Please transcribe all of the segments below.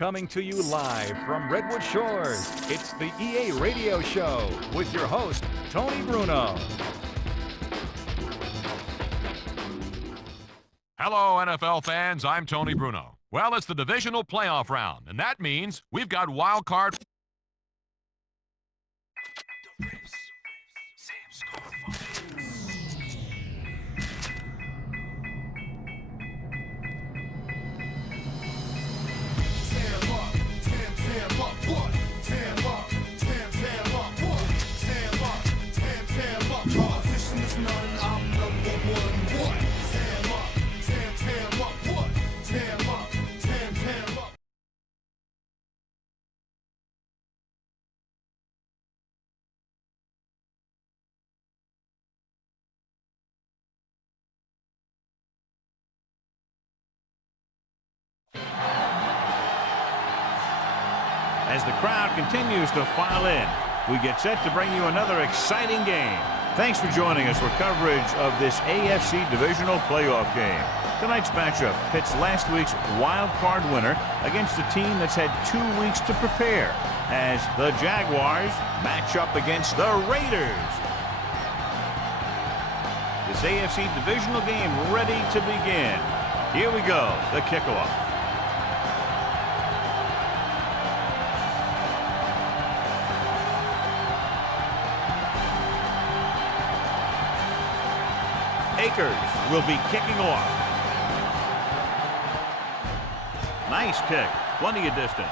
Coming to you live from Redwood Shores, it's the EA Radio Show with your host, Tony Bruno. Hello, NFL fans. I'm Tony Bruno. Well, it's the divisional playoff round, and that means we've got wild card. As the crowd continues to file in, we get set to bring you another exciting game. Thanks for joining us for coverage of this AFC Divisional playoff game. Tonight's matchup pits last week's wild card winner against a team that's had 2 weeks to prepare, as the Jaguars match up against the Raiders. This AFC Divisional game ready to begin. Here we go, the kickoff. Akers will be kicking off. Nice kick, plenty of distance.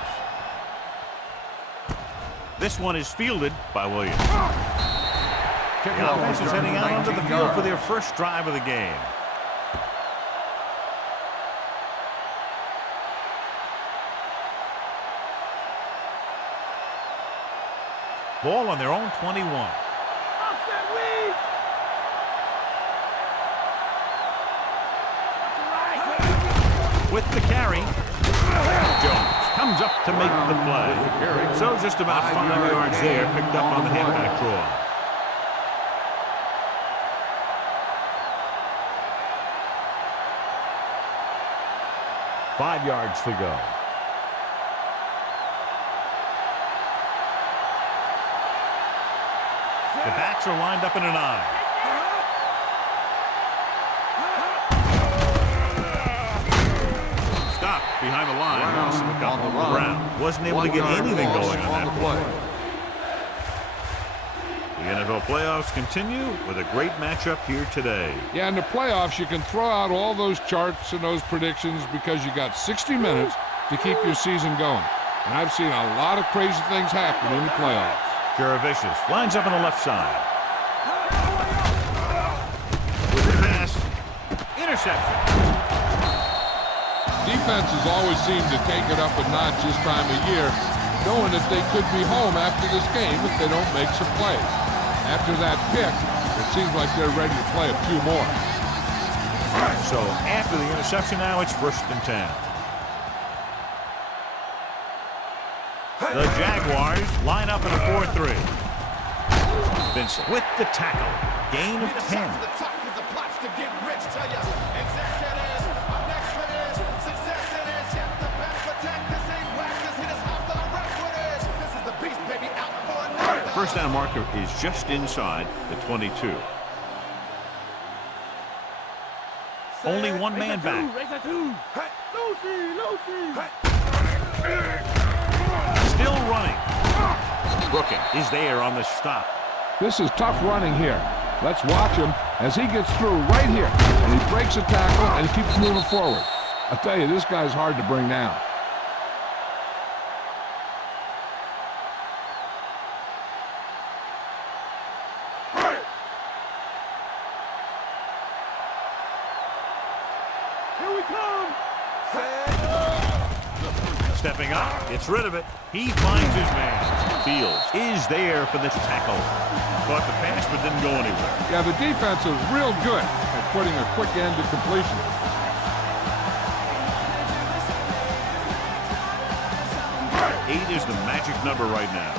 This one is fielded by Williams. The offense is heading out onto the field for their first drive of the game. Ball on their own 21. With the carry, Jones comes up to make the play. So just about 5 yards there, picked up on the halfback draw. $5 yards to go. The backs are lined up in an eye. Behind the line. Brown wasn't able to get anything going on that play. The NFL playoffs continue with a great matchup here today. Yeah, in the playoffs, you can throw out all those charts and those predictions because you got 60 minutes to keep your season going. And I've seen a lot of crazy things happen in the playoffs. Jaravicious lines up on the left side. With the pass, interception. Defenses always seem to take it up a notch this time of year, knowing that they could be home after this game if they don't make some plays. After that pick, it seems like they're ready to play a few more. So after the interception now, it's 1st and 10. The Jaguars line up in a 4-3. Vincent with the tackle. Gain of 10. First down marker is just inside the 22. Only one man back. Still running. Brooking is there on the stop. This is tough running here. Let's watch him as he gets through right here. And he breaks a tackle and he keeps moving forward. I tell you, this guy's hard to bring down. Stepping up, gets rid of it. He finds his man. Fields is there for the tackle. Caught the pass but didn't go anywhere. Yeah, the defense is real good at putting a quick end to completion. Eight is the magic number right now.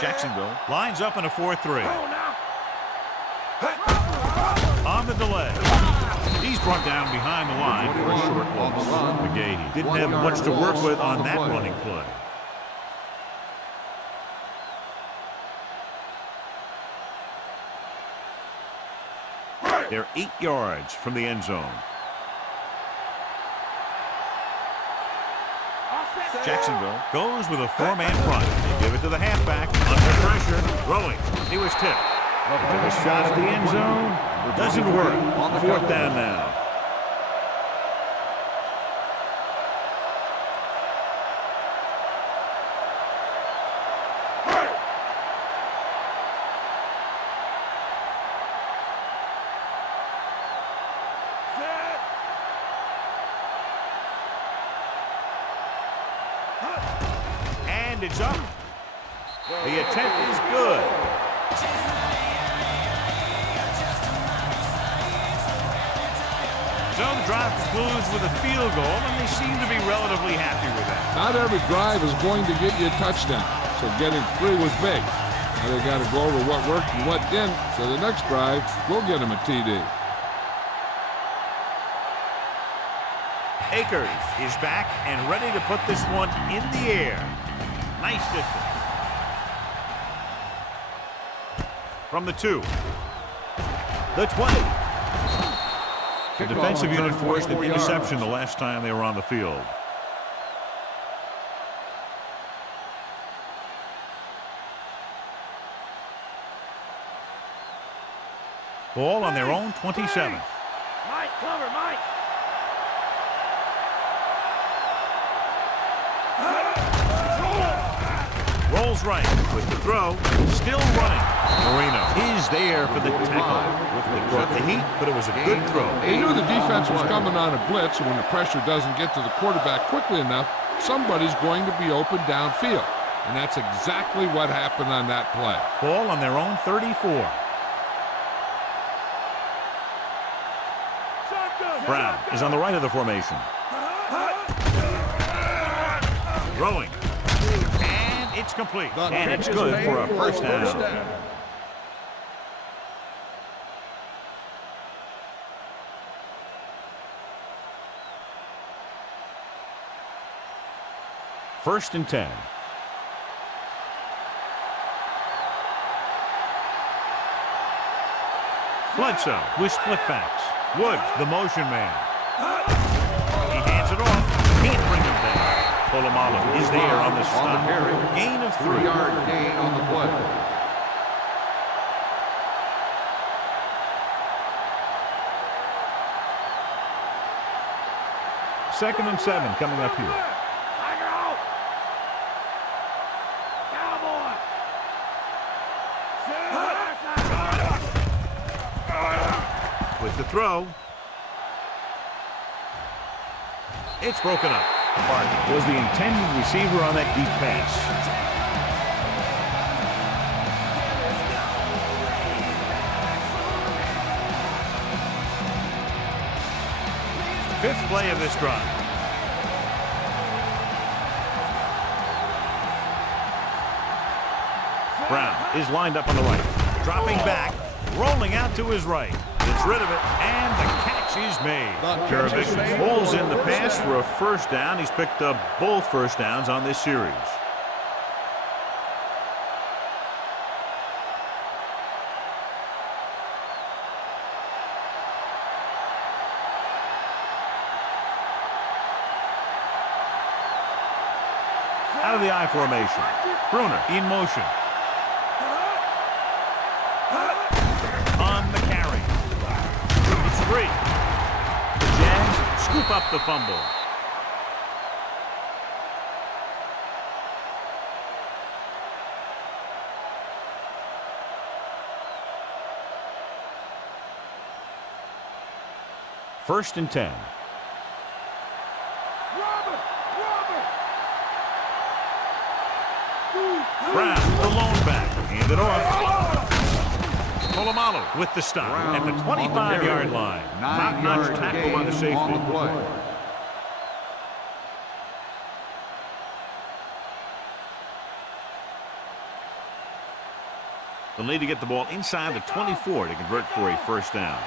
Jacksonville lines up in a 4-3. On the delay. He's brought down behind the line for a short loss. McGahee didn't have much to work with on that running play. They're 8 yards from the end zone. Jacksonville goes with a 4-man front. They give it to the halfback. Under pressure. Throwing. He was tipped. Took a shot at the end zone. Doesn't work. 4th down now. And it's up. The attempt is good. So the drive concludes with a field goal, and they seem to be relatively happy with that. Not every drive is going to get you a touchdown, so getting 3 was big. Now they got to go over what worked and what didn't, so the next drive will get them a TD. Akers is back and ready to put this one in the air. Nice distance. From the 2. The 20. The defensive unit forced an interception the last time they were on the field. Ball on their own 27. Mike, cover, Mike. Rolls right with the throw. Still running. Marino is there for the tackle. It brought the heat, but it was a good throw. They knew the defense was coming on a blitz, and when the pressure doesn't get to the quarterback quickly enough, somebody's going to be open downfield. And that's exactly what happened on that play. Ball on their own 34. Brown is on the right of the formation. Throwing. And it's complete. And it's good for a first down. First and 10. Bledsoe with split backs. Woods, the motion man. He hands it off. Can't bring him down. Polamalu is there on the stop. Gain of 3. 3-yard gain on the play. Second and 7 coming up here. Tiger out. Cowboy. With the throw. It's broken up. Barton was the intended receiver on that deep pass. Fifth play of this drive. Brown is lined up on the right. Dropping back. Rolling out to his right. Gets rid of it. And the catch is made. Jurevich pulls in the pass for a first down. He's picked up both first downs on this series. Out of the I formation. Bruner in motion. On the carry. It's 3. The Jags scoop up the fumble. First and 10. Brown, the lone back, hand it off. Polamalu with the stop at the 25-yard line. Top-notch tackle by the safety. They'll need to get the ball inside the 24 to convert for a first down.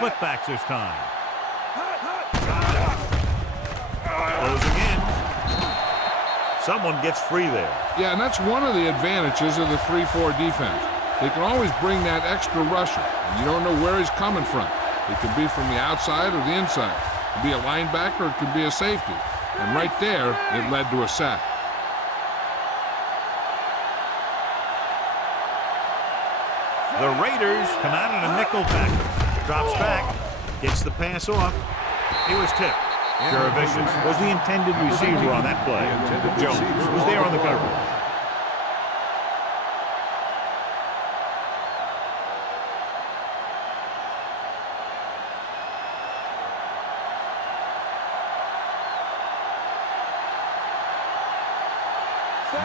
split backs this time. Closing in. Someone gets free there. Yeah, and that's one of the advantages of the 3-4 defense. They can always bring that extra rusher. You don't know where he's coming from. It could be from the outside or the inside. It could be a linebacker, it could be a safety. And right there, it led to a sack. The Raiders come out in a nickel package. Drops back, gets the pass off. He was tipped. Jaravicius was the intended receiver on that play. Jones was there on the coverage.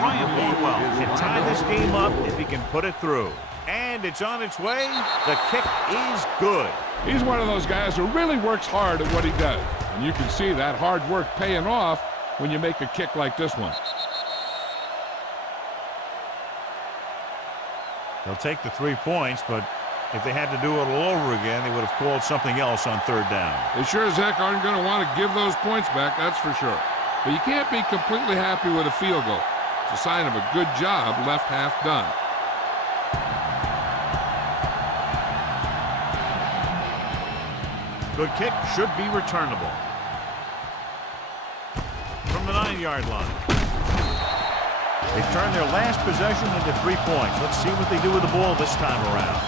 Ryan Gainwell can tie this game up if he can put it through. And it's on its way. The kick is good. He's one of those guys who really works hard at what he does. And you can see that hard work paying off when you make a kick like this one. They'll take the 3 points, but if they had to do it all over again, they would have called something else on third down. They sure as heck aren't going to want to give those points back, that's for sure. But you can't be completely happy with a field goal. It's a sign of a good job left half done. Good kick should be returnable. From the 9-yard line. They turn their last possession into 3 points. Let's see what they do with the ball this time around.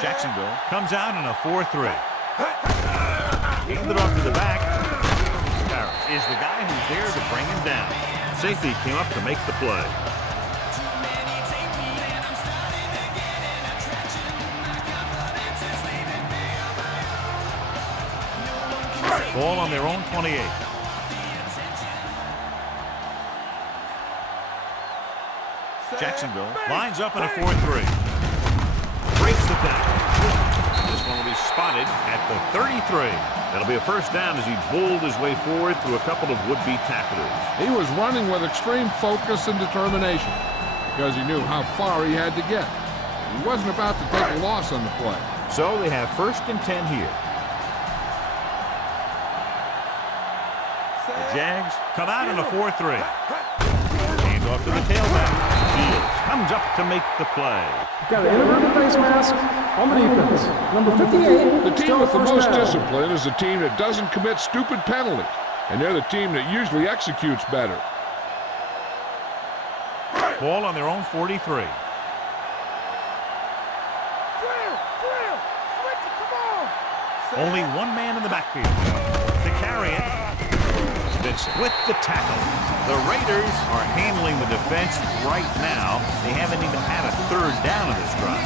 Jacksonville comes out in a 4-3. Handed off to the back. Harris is the guy who's there to bring him down. Safety came up to make the play. Ball on their own 28. Jacksonville lines up in a 4-3. Breaks the tackle. This one will be spotted at the 33. That'll be a first down as he bowled his way forward through a couple of would-be tacklers. He was running with extreme focus and determination because he knew how far he had to get. He wasn't about to take a loss on the play. So they have 1st and 10 here. The Jags come out in a 4-3. Hand off to the tailback. Fields comes up to make the play. Got an inverted face mask on the defense. Number 58. The team with the most discipline is the team that doesn't commit stupid penalties. And they're the team that usually executes better. Ball on their own 43. Drill! Switch it, come on! Only one man in the backfield to carry it. Then split the tackle. The Raiders are handling the defense right now. They haven't even had a third down in this drive.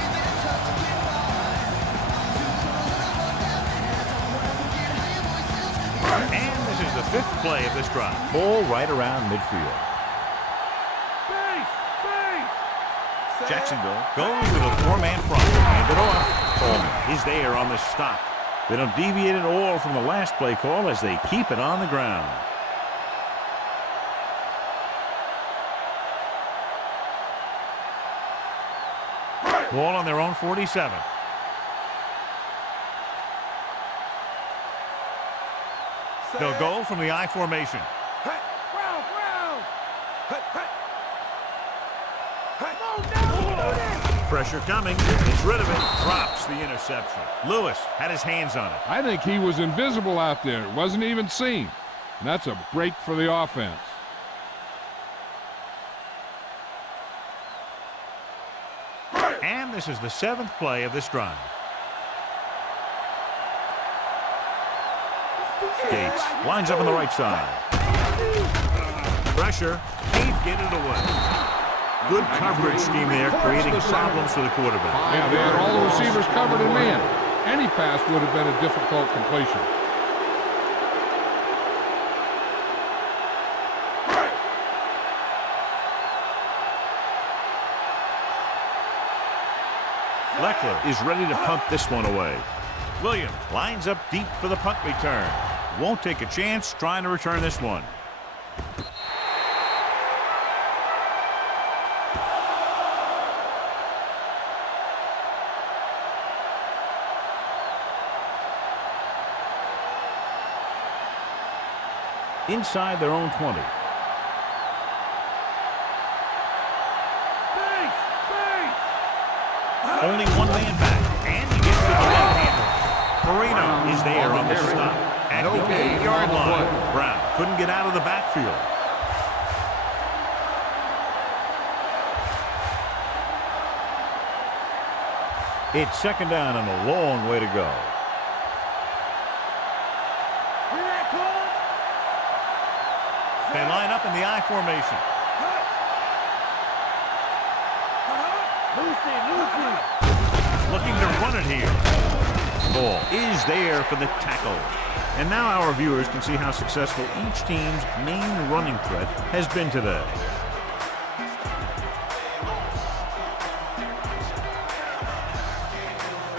And this is the 5th play of this drive. Ball right around midfield. Jacksonville goes with a 4-man front. Hand it off. Coleman is there on the stop. They don't deviate at all from the last play call as they keep it on the ground. Ball on their own 47. They'll go from the I formation. Pressure coming. Gets rid of it. Drops the interception. Lewis had his hands on it. I think he was invisible out there. It wasn't even seen. And that's a break for the offense. And this is the 7th play of this drive. Gates lines up on the right side. Pressure. Can't get it away. Good coverage scheme there, creating problems for the quarterback. Yeah, they had all the receivers covered in man. Any pass would have been a difficult completion. Leckler is ready to punt this one away. Williams lines up deep for the punt return. Won't take a chance trying to return this one. Inside their own 20. Only one man back, and he gets to the left-hander. Marino is there on the stop at the 8-yard line. Brown couldn't get out of the backfield. It's second down and a long way to go. They line up in the I formation. Looking to run it here. Ball is there for the tackle. And now our viewers can see how successful each team's main running threat has been today.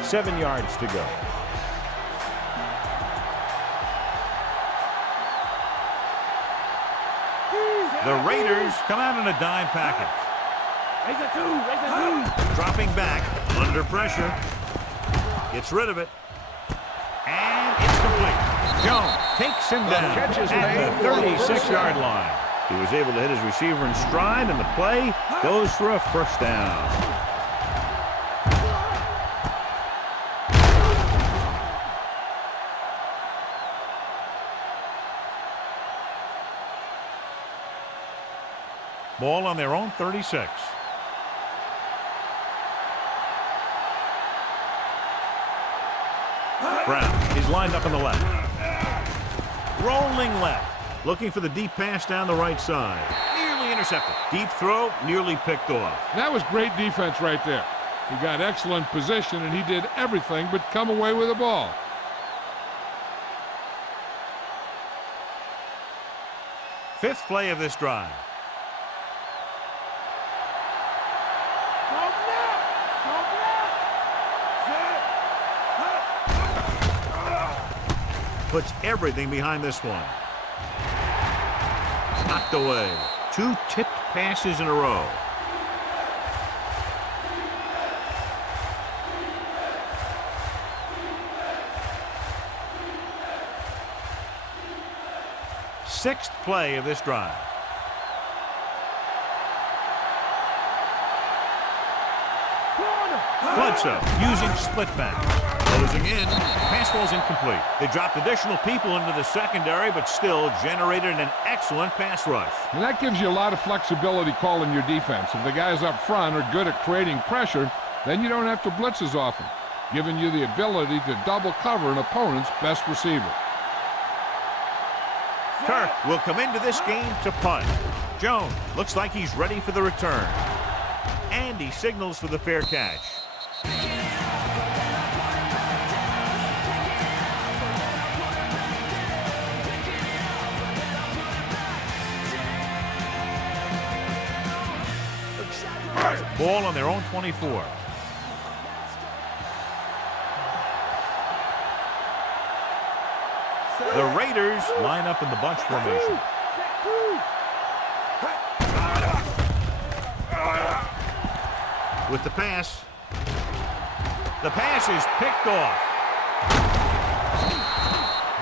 Seven yards to go. The Raiders come out in a dime package. Raise the two. Dropping back, under pressure. Gets rid of it. And it's complete. Jones takes him down catch is at the 36-yard line. He was able to hit his receiver in stride, and the play goes for a first down. Ball on their own 36. Brown is lined up on the left. Rolling left. Looking for the deep pass down the right side. Nearly intercepted. Deep throw, nearly picked off. That was great defense right there. He got excellent position, and he did everything but come away with the ball. Fifth play of this drive. Puts everything behind this one. Knocked away. Two tipped passes in a row. Sixth play of this drive. Bledsoe using split back. Closing in. Pass ball's incomplete. They dropped additional people into the secondary, but still generated an excellent pass rush. And that gives you a lot of flexibility calling your defense. If the guys up front are good at creating pressure, then you don't have to blitz as often, giving you the ability to double cover an opponent's best receiver. Kirk will come into this game to punt. Jones looks like he's ready for the return. And he signals for the fair catch. Ball on their own 24. The Raiders line up in the bunch formation. With the pass. The pass is picked off.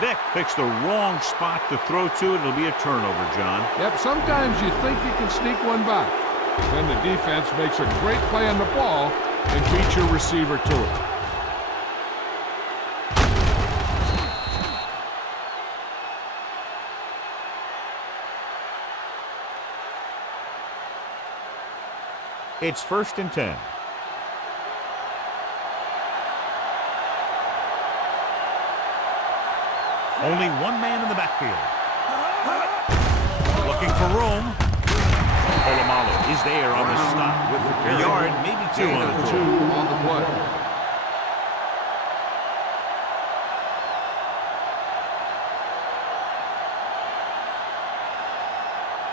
Vick picks the wrong spot to throw to. It'll be a turnover, John. Yep, sometimes you think you can sneak one by. Then the defense makes a great play on the ball and beats your receiver to it. It's 1st and 10. Only one man in the backfield. Looking for room. Polamalu is there on the stop with a yard, maybe two on the play.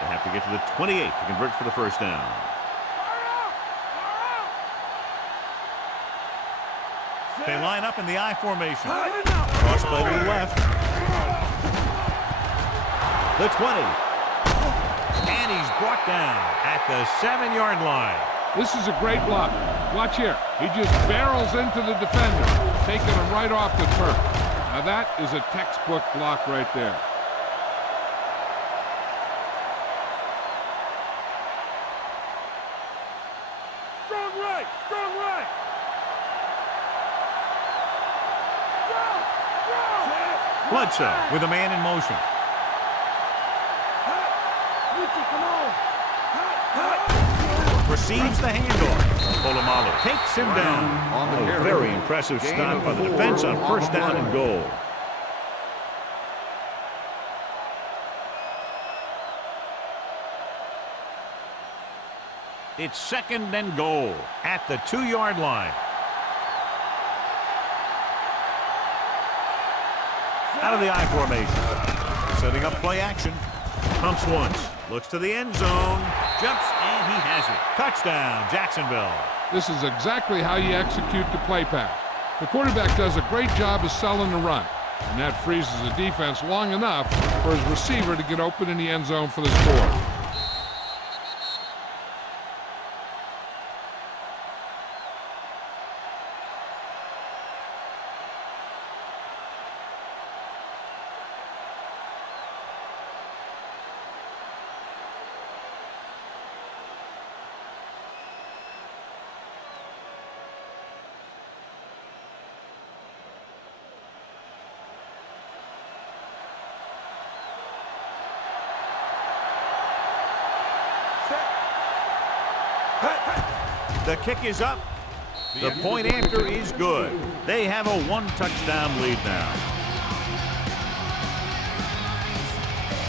They have to get to the 28 to convert for the first down. They line up in the I formation. Cross play to the left. The 20. And he's brought down at the 7-yard line. This is a great block. Watch here. He just barrels into the defender, taking him right off the turf. Now that is a textbook block right there. Strong right. Strong right. Bledsoe with a man in motion. Richie, come on. Receives the handoff. Polamalu takes him down. A very impressive stop by the defense on first down and goal. It's second and goal at the 2-yard line. Out of the I formation. Setting up play action. Pumps once. Looks to the end zone. Jumps, and he has it. Touchdown, Jacksonville. This is exactly how you execute the play pass. The quarterback does a great job of selling the run, and that freezes the defense long enough for his receiver to get open in the end zone for the score. The kick is up. The point after is good. They have a 1-touchdown lead now.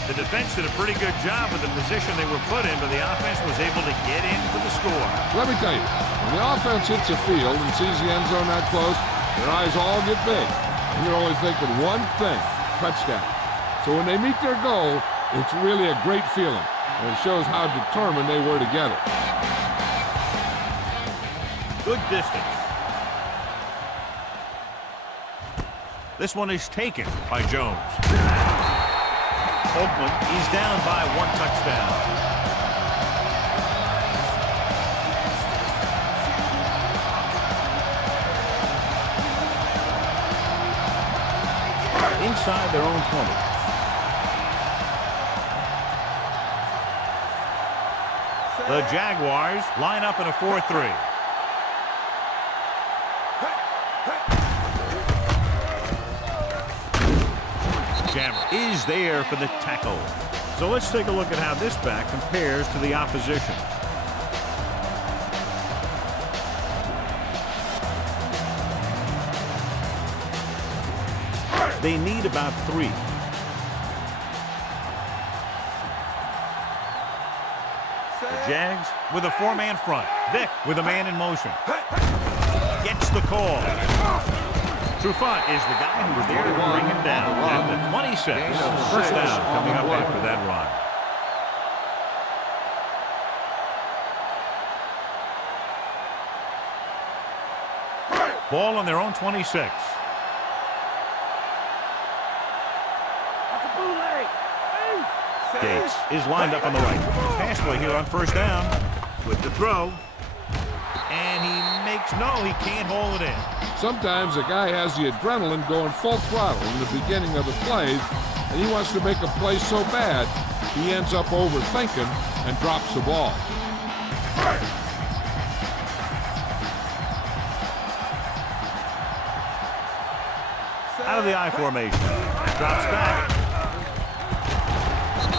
The defense did a pretty good job with the position they were put in, but the offense was able to get in for the score. Let me tell you, when the offense hits a field and sees the end zone that close, their eyes all get big. And you're only thinking one thing, touchdown. So when they meet their goal, it's really a great feeling. And it shows how determined they were to get it. Good distance. This one is taken by Jones. Oakland is down by 1 touchdown. Inside their own 20. The Jaguars line up in a 4-3. Jammer is there for the tackle. So let's take a look at how this back compares to the opposition. They need about 3. The Jags with a 4-man front. Vick with a man in motion. Gets the call. Trufant is the guy who was there to bring him down at the 26. First down coming up after that run. Ball on their own 26. Gates is lined up on the right. Pass play here on first down with the throw. And he makes he can't hold it in. Sometimes a guy has the adrenaline going full throttle in the beginning of the plays, and he wants to make a play so bad, he ends up overthinking and drops the ball. Out of the I formation. Drops back.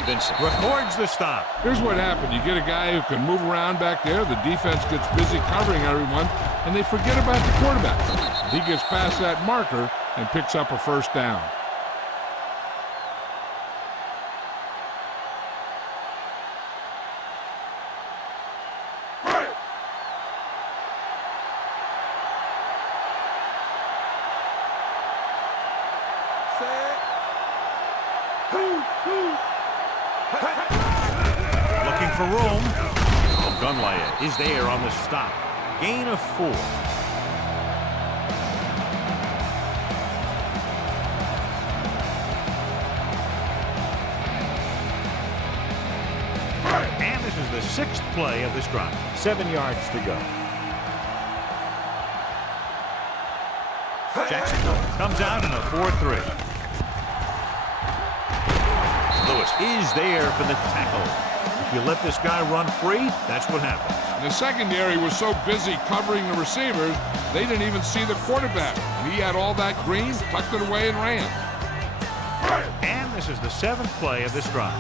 Vincent records the stop. Here's what happened. You get a guy who can move around back there. The defense gets busy covering everyone, and they forget about the quarterback. He gets past that marker and picks up a first down. Looking for room. Gunlaya is there on the stop. Gain of 4. this is the 6th play of this drive. 7 yards to go. Jacksonville comes out in a 4-3. Lewis is there for the tackle. If you let this guy run free, that's what happens. And the secondary was so busy covering the receivers, they didn't even see the quarterback. And he had all that green, tucked it away, and ran. And this is the 7th play of this drive.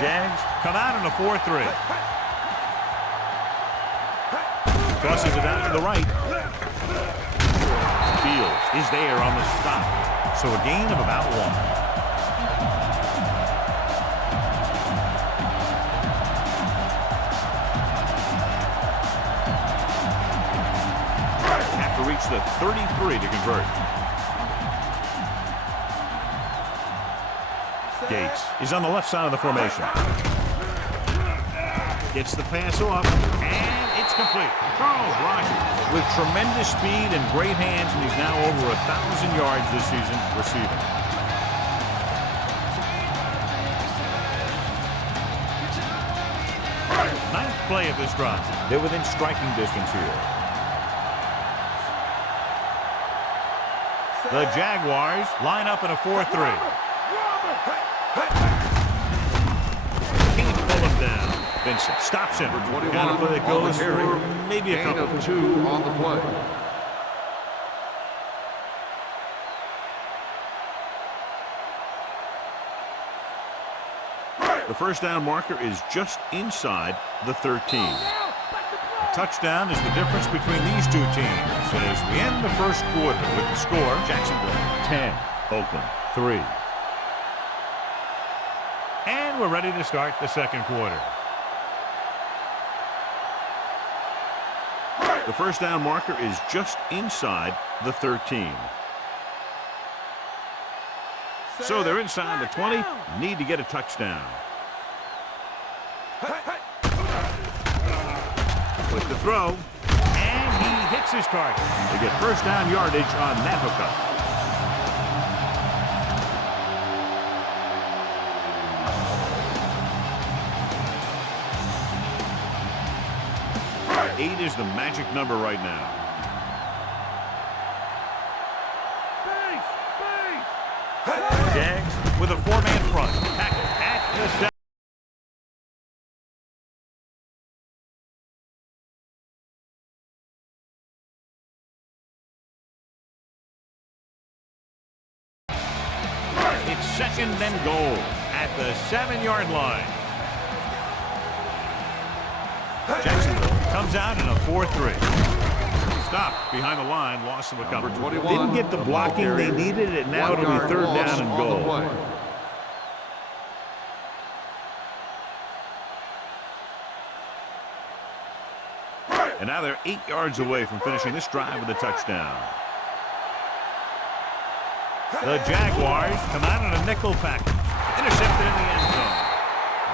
Jags come out in a 4-3. Tosses it out to the right. Fields is there on the stop. So a gain of about 1. Have to reach the 33 to convert. Gates is on the left side of the formation. Gets the pass off, and it's complete. Charles Rogers with tremendous speed and great hands, and he's now over 1,000 yards this season receiving. Ninth play of this drive. They're within striking distance here. The Jaguars line up in a 4-3. Can't pull him down. Vincent stops him. Kind of play that goes for maybe a couple. Gain of 2 on the play. The first down marker is just inside the 13. A touchdown is the difference between these two teams as we end the first quarter with the score: Jacksonville 10, Oakland 3. And we're ready to start the second quarter. The first down marker is just inside the 13. So they're inside the 20, need to get a touchdown. With the throw, and he hits his target. They get first down yardage on that hookup. Eight is the magic number right now. Jags with a 4-man front. Tackle at the 7. It's second and goal at the 7-yard line. Jacksonville comes out in a 4-3. Stopped behind the line, loss of a couple. Didn't get the blocking they needed, and now it'll be third down and goal. And now they're 8 yards away from finishing this drive with a touchdown. The Jaguars come out in a nickel package. Intercepted in the end zone.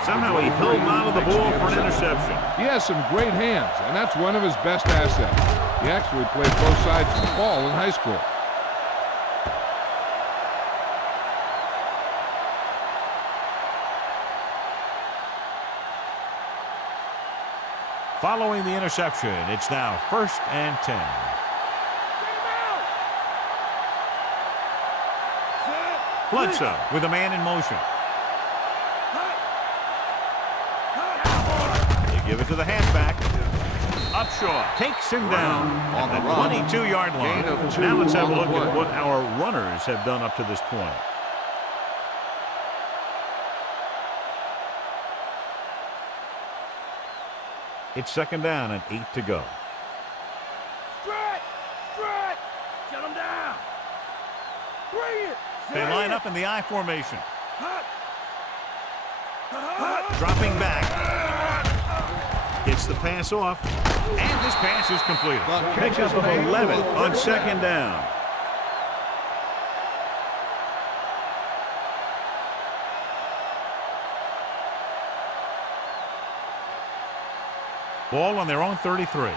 Somehow he held on to the ball for an interception. He has some great hands, and that's one of his best assets. He actually played both sides of the ball in high school. Following the interception, it's now 1st and 10. Bledsoe with a man in motion. They give it to the halfback. Upshaw takes him down on the 22-yard line. Now let's have a look at what our runners have done up to this point. It's second down and 8 to go. Strike! Strike! Shut him down! Bring it! They line up in the I formation. Dropping back. Gets the pass off. And this pass is completed. Pickup of 11 on second down. Ball on their own 33.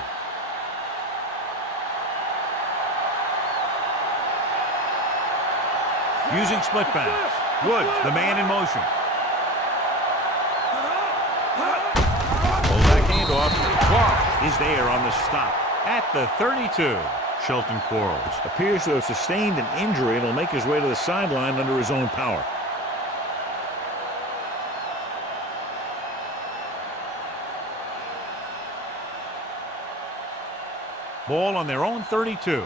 Using split pass. Woods, the man in motion. Fullback handoff. Quarles is there on the stop at the 32. Shelton Quarles appears to have sustained an injury and will make his way to the sideline under his own power. Ball on their own 32.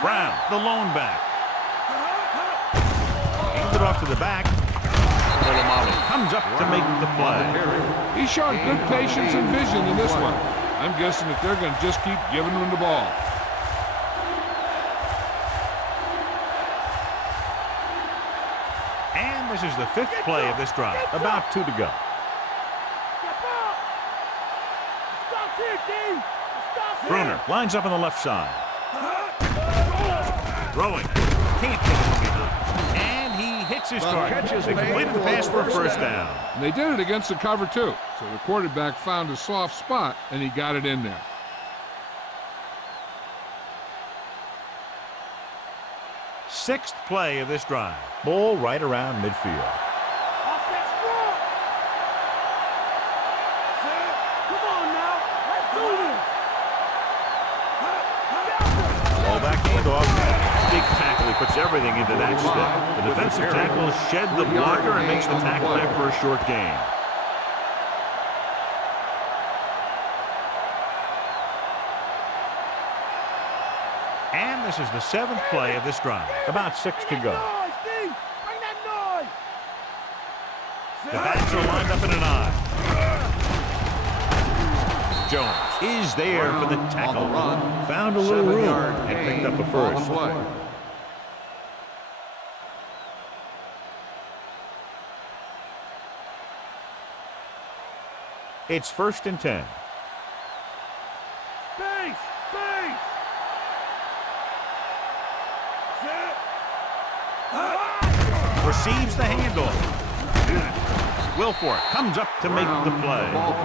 Brown, the lone back. Handed off to the back. Comes up to make the play. He's shown good patience and vision in this one. I'm guessing that they're going to just keep giving him the ball. And this is the 5th play of this drive. About 2 to go. Bruner lines up on the left side. Throwing. Can't get it behind. And he hits his target. They completed the pass for a first down. And they did it against the cover, too. So the quarterback found a soft spot, and he got it in there. Sixth play of this drive. Ball right around midfield. Ballback handoff. Big tackle. He puts everything into that step. The defensive tackle shed the blocker and makes the tackle after a short gain. And this is the 7th play of this drive. About 6 to go. The backs are lined up in an eye. Jones is there for the tackle. Found a little room and picked up a first. It's 1st and 10. Receives the handoff. Wilfork comes up to make the play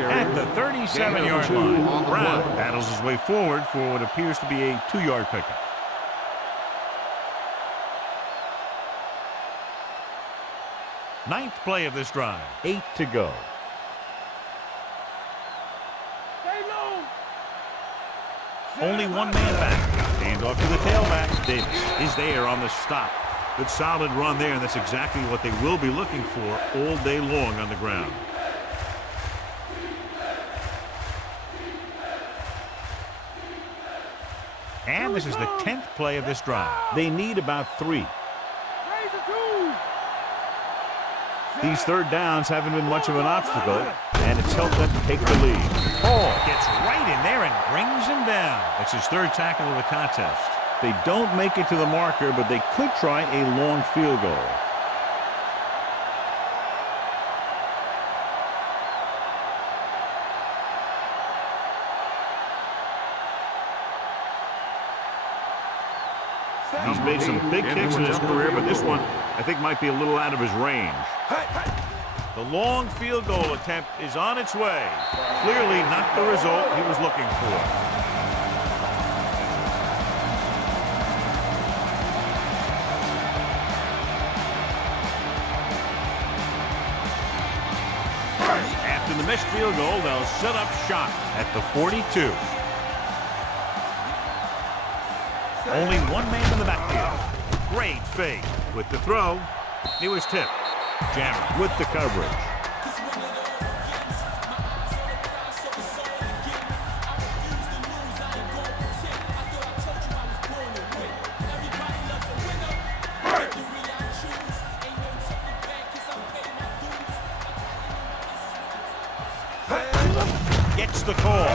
at the 37-yard line. Brown battles his way forward for what appears to be a 2-yard pickup. Ninth play of this drive. 8 to go. Only one man back. Handoff to the tailback. Davis is there on the stop. Good solid run there, and that's exactly what they will be looking for all day long on the ground. And this is the 10th play of this drive. They need about 3. These third downs haven't been much of an obstacle, and it's helped them take the lead. Hall gets right in there and brings him down. That's his 3rd tackle of the contest. They don't make it to the marker, but they could try a long field goal. He's made some big kicks in his career, but this one I think might be a little out of his range. The long field goal attempt is on its way. Clearly not the result he was looking for. After the missed field goal, they'll set up shop at the 42. Only one man in the backfield. Great fake. With the throw, he was tipped. Jammer with the coverage. Gets the call.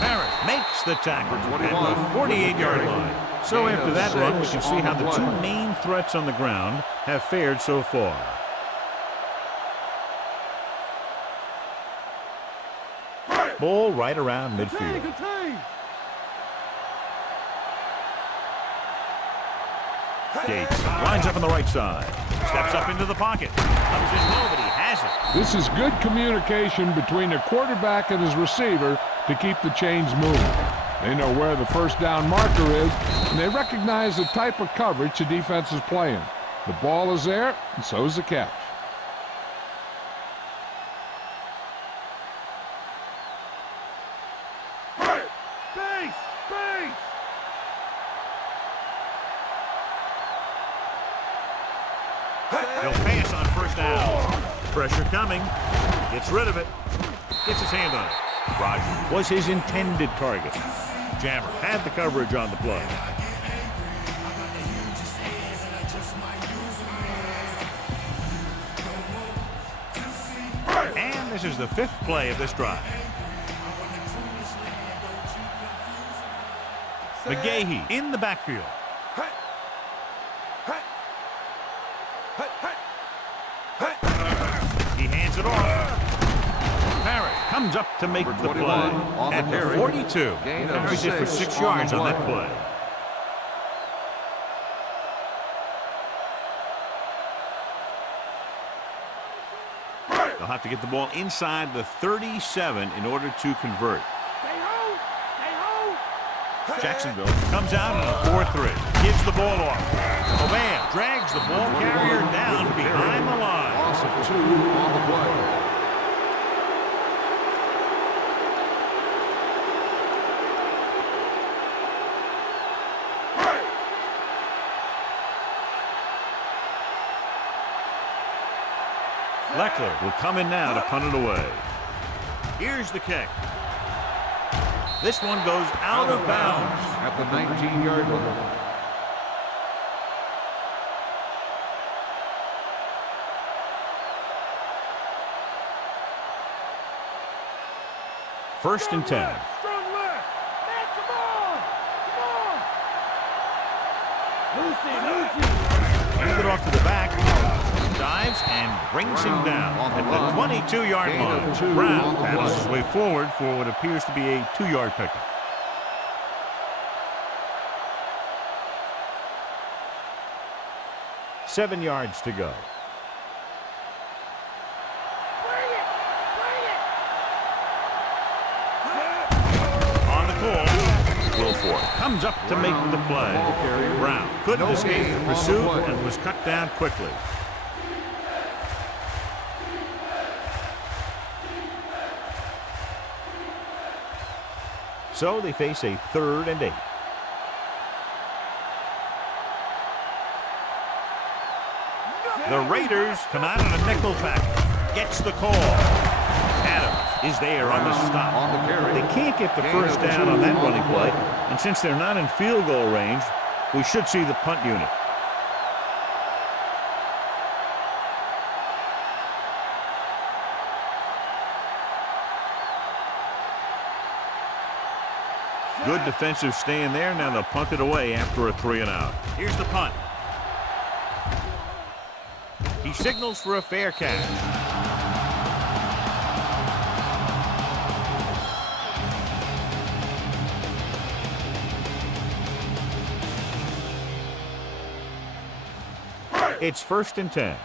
Barrett makes the tackle at the 48-yard line. So after that run, we can see how the 2 main threats on the ground have fared so far. Ball right around midfield. Gates lines up on the right side. Steps up into the pocket. Comes in low, but he has it. This is good communication between the quarterback and his receiver to keep the chains moving. They know where the first down marker is, and they recognize the type of coverage the defense is playing. The ball is there, and so is the catch. Base! Base! He'll pass on first down. Pressure coming. Gets rid of it. Gets his hand on it. Rogers was his intended target. Jammer had the coverage on the play. And this is the 5th play of this drive. McGahee in the backfield. He hands it off. Parrott comes up to make the play. At the 42. Carries it for 6 yards on that play. They'll have to get the ball inside the 37 in order to convert. Jacksonville comes out in a 4-3. Gives the ball off. Obama drags the ball carrier down behind the line. Loss of 2 on the play. Leckler will come in now to punt it away. Here's the kick. This one goes out of bounds at the 19-yard line. First and 10. Strong left! Man, come on! Come on! Lucy! Hand it off to the back. Dives and brings him down at the 22-yard line. Brown battles his way forward for what appears to be a 2-yard pickup. Seven yards to go. On the call, Wilford comes up to make the play. Brown couldn't escape the pursuit and was cut down quickly. So they face a 3rd and 8. The Raiders come out in a nickel package. Gets the call. Adams is there on the stop. They can't get the first down on that running play, and since they're not in field goal range, we should see the punt unit. Good defensive stand there. Now they'll punt it away after a 3-and-out. Here's the punt. He signals for a fair catch. It's 1st and 10.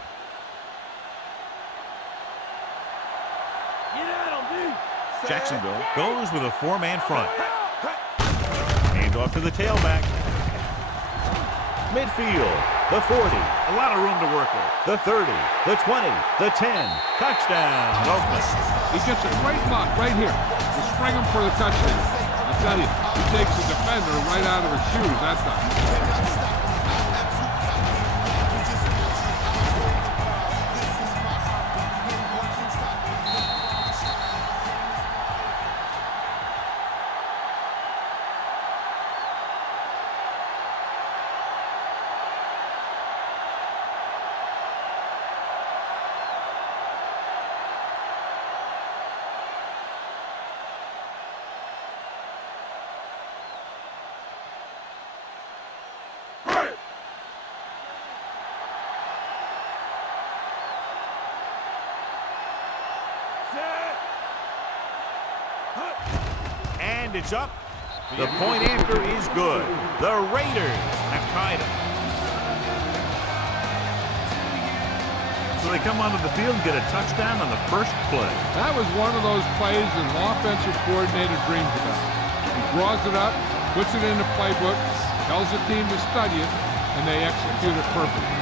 Jacksonville goes with a 4-man front. Hand off to the tailback. Midfield, the 40. A lot of room to work with. The 30, the 20, the 10. Touchdown, Oakland. He gets a great block right here. To spring him for the touchdown. I tell you, he takes the defender right out of his shoes that time. And it's up. The point after is good. The Raiders have tied it. So they come onto the field and get a touchdown on the first play. That was one of those plays that an offensive coordinator dreams about. He draws it up, puts it in the playbook, tells the team to study it, and they execute it perfectly.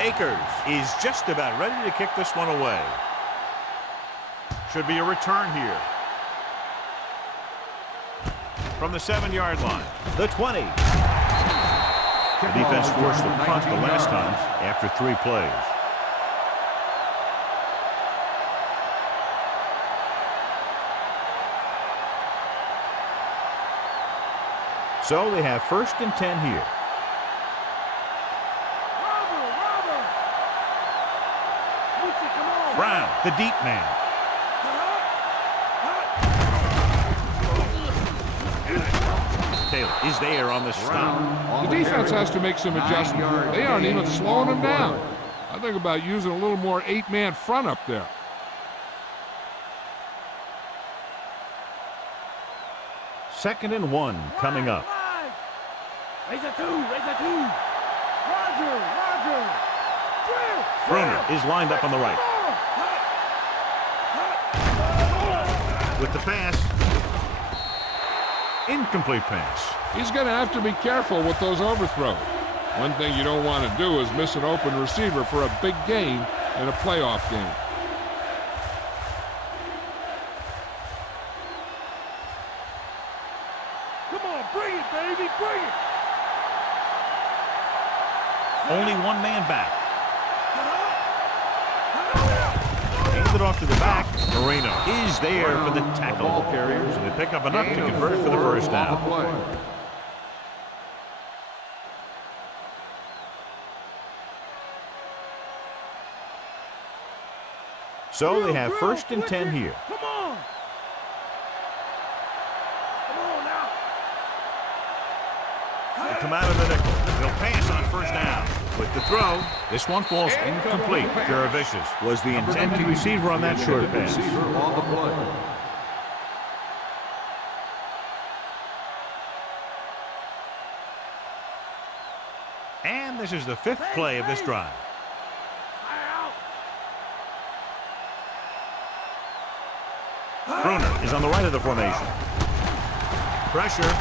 Akers is just about ready to kick this one away. Should be a return here. From the 7-yard line, the 20. The defense forced the punt the last time after 3 plays. So they have 1st and 10 here. Brown, the deep man. Taylor is there on the stop. The defense has to make some adjustments. They aren't even slowing them down. I think about using a little more 8-man front up there. Second and 1 coming up. Raise a 2, raise a 2. Roger. Bruner is lined up on the right. With the pass. Incomplete pass. He's going to have to be careful with those overthrows. One thing you don't want to do is miss an open receiver for a big gain in a playoff game. Come on, bring it, baby, bring it. Only one man back. Hands it off to the back. Moreno is there for the tackle. Carriers, and they pick up enough to convert for the first down. So they have 1st and 10 here. Come on. Come on now. They come out of the nickel. They'll pass on 1st down. With the throw, this one falls incomplete. Jaravicius was the intended receiver on that short pass. And this is the 5th play of this drive. Bruner is on the right of the formation. Pressure.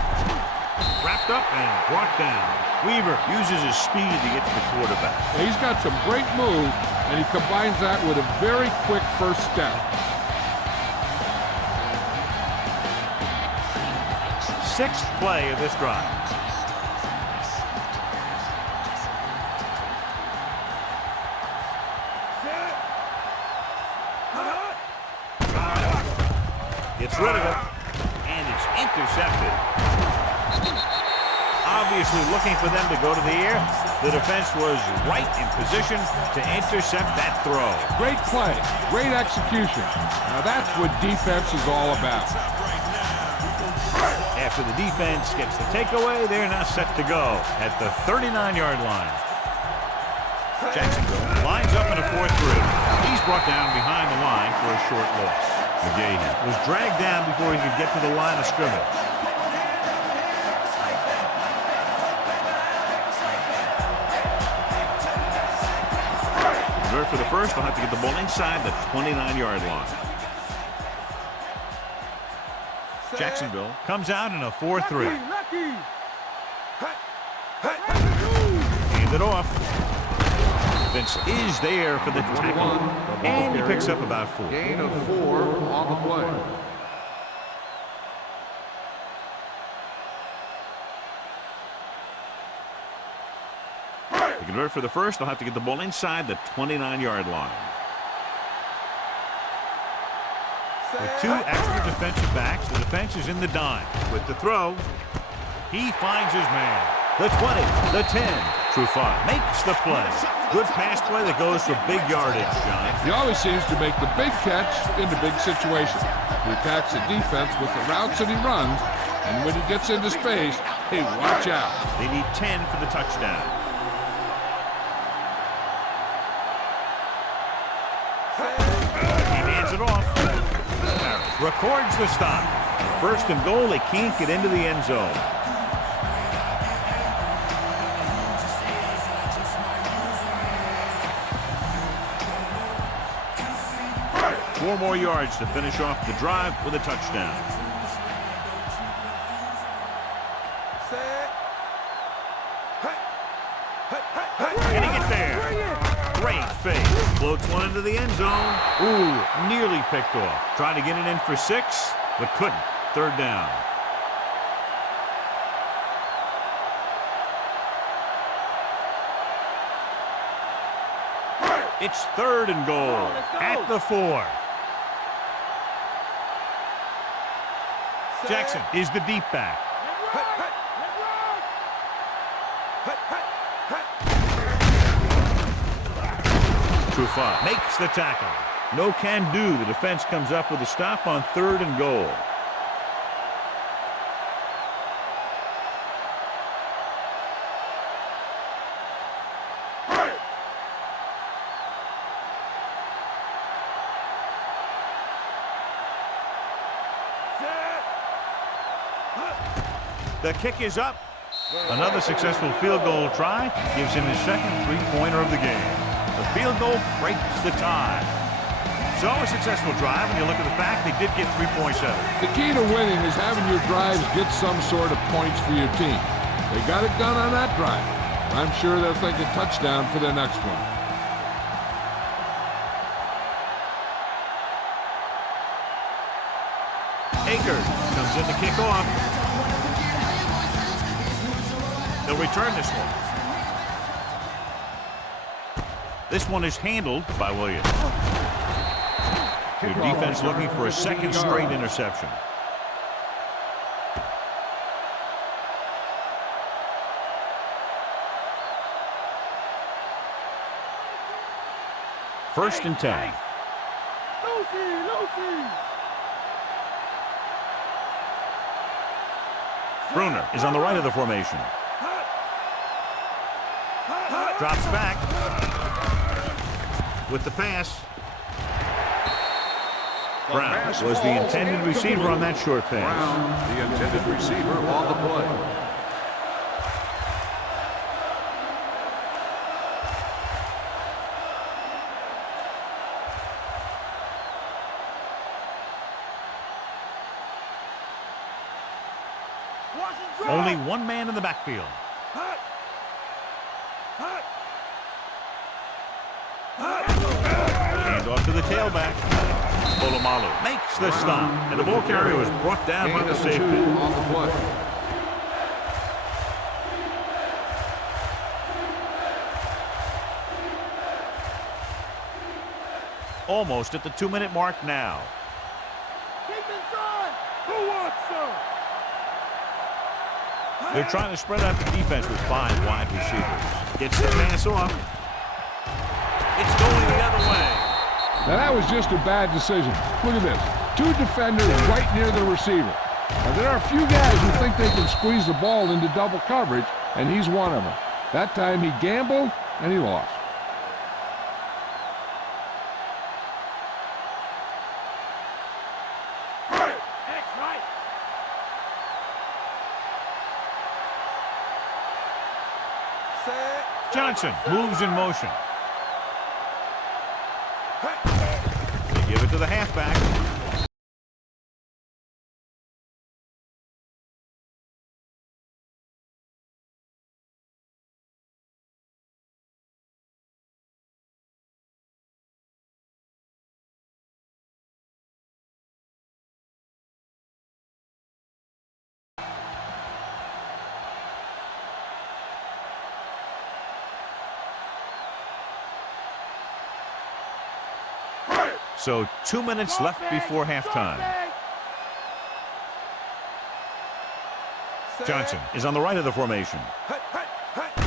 Wrapped up and brought down. Weaver uses his speed to get to the quarterback. He's got some great move, and he combines that with a very quick first step. 6th play of this drive. Gets rid of it, and it's intercepted. Obviously looking for them to go to the air. The defense was right in position to intercept that throw. Great play, great execution. Now that's what defense is all about. After the defense gets the takeaway, they're now set to go at the 39-yard line. Jacksonville lines up in a 4-3. He's brought down behind the line for a short loss. McGahee was dragged down before he could get to the line of scrimmage. For the first, they'll have to get the ball inside the 29-yard line. Jacksonville comes out in a 4-3. Hand it off. Vince is there for the tackle. And he picks up about 4. Gain of 4 on the play. To convert for the first, they'll have to get the ball inside the 29-yard line. With 2 extra defensive backs, the defense is in the dime. With the throw, he finds his man. The 20, the 10. Trufant makes the play. Good pass play that goes for big yardage, John. He always seems to make the big catch in the big situation. He attacks the defense with the routes that he runs, and when he gets into space, hey, watch out. They need 10 for the touchdown. He hands it off. Harris records the stop. 1st and goal, they can't get into the end zone. 4 more yards to finish off the drive with a touchdown. Getting it there. Great fake. Floats one into the end zone. Ooh, nearly picked off. Trying to get it in for 6, but couldn't. 3rd down. It's 3rd and goal at the 4. Jackson is the deep back. Trufa makes the tackle. No can do. The defense comes up with a stop on 3rd and goal. The kick is up. Another successful field goal try gives him his second 3-pointer of the game. The field goal breaks the tie. So a successful drive when you look at the fact they did get 3 points out of it. The key to winning is having your drives get some sort of points for your team. They got it done on that drive. I'm sure they'll think a touchdown for the next one. Akers comes in to kick off. They'll return this one. This one is handled by Williams. Your defense looking for a second straight interception. First and 10. Bruner is on the right of the formation. Drops back with the pass. Brown was the intended receiver on that short pass. Brown, the intended receiver on the play. Only one man in the backfield. Hand off to the tailback. Polamalu makes the stop, and the ball carrier was brought down by the safety. On the play. Almost at the 2-minute mark now. They're trying to spread out the defense with 5 wide receivers. Gets the pass off. It's going the other way. Now that was just a bad decision. Look at this. 2 defenders right near the receiver. Now there are a few guys who think they can squeeze the ball into double coverage, and he's one of them. That time he gambled, and he lost. Johnson moves in motion. They give it to the halfback. So 2 minutes left before halftime. Johnson is on the right of the formation.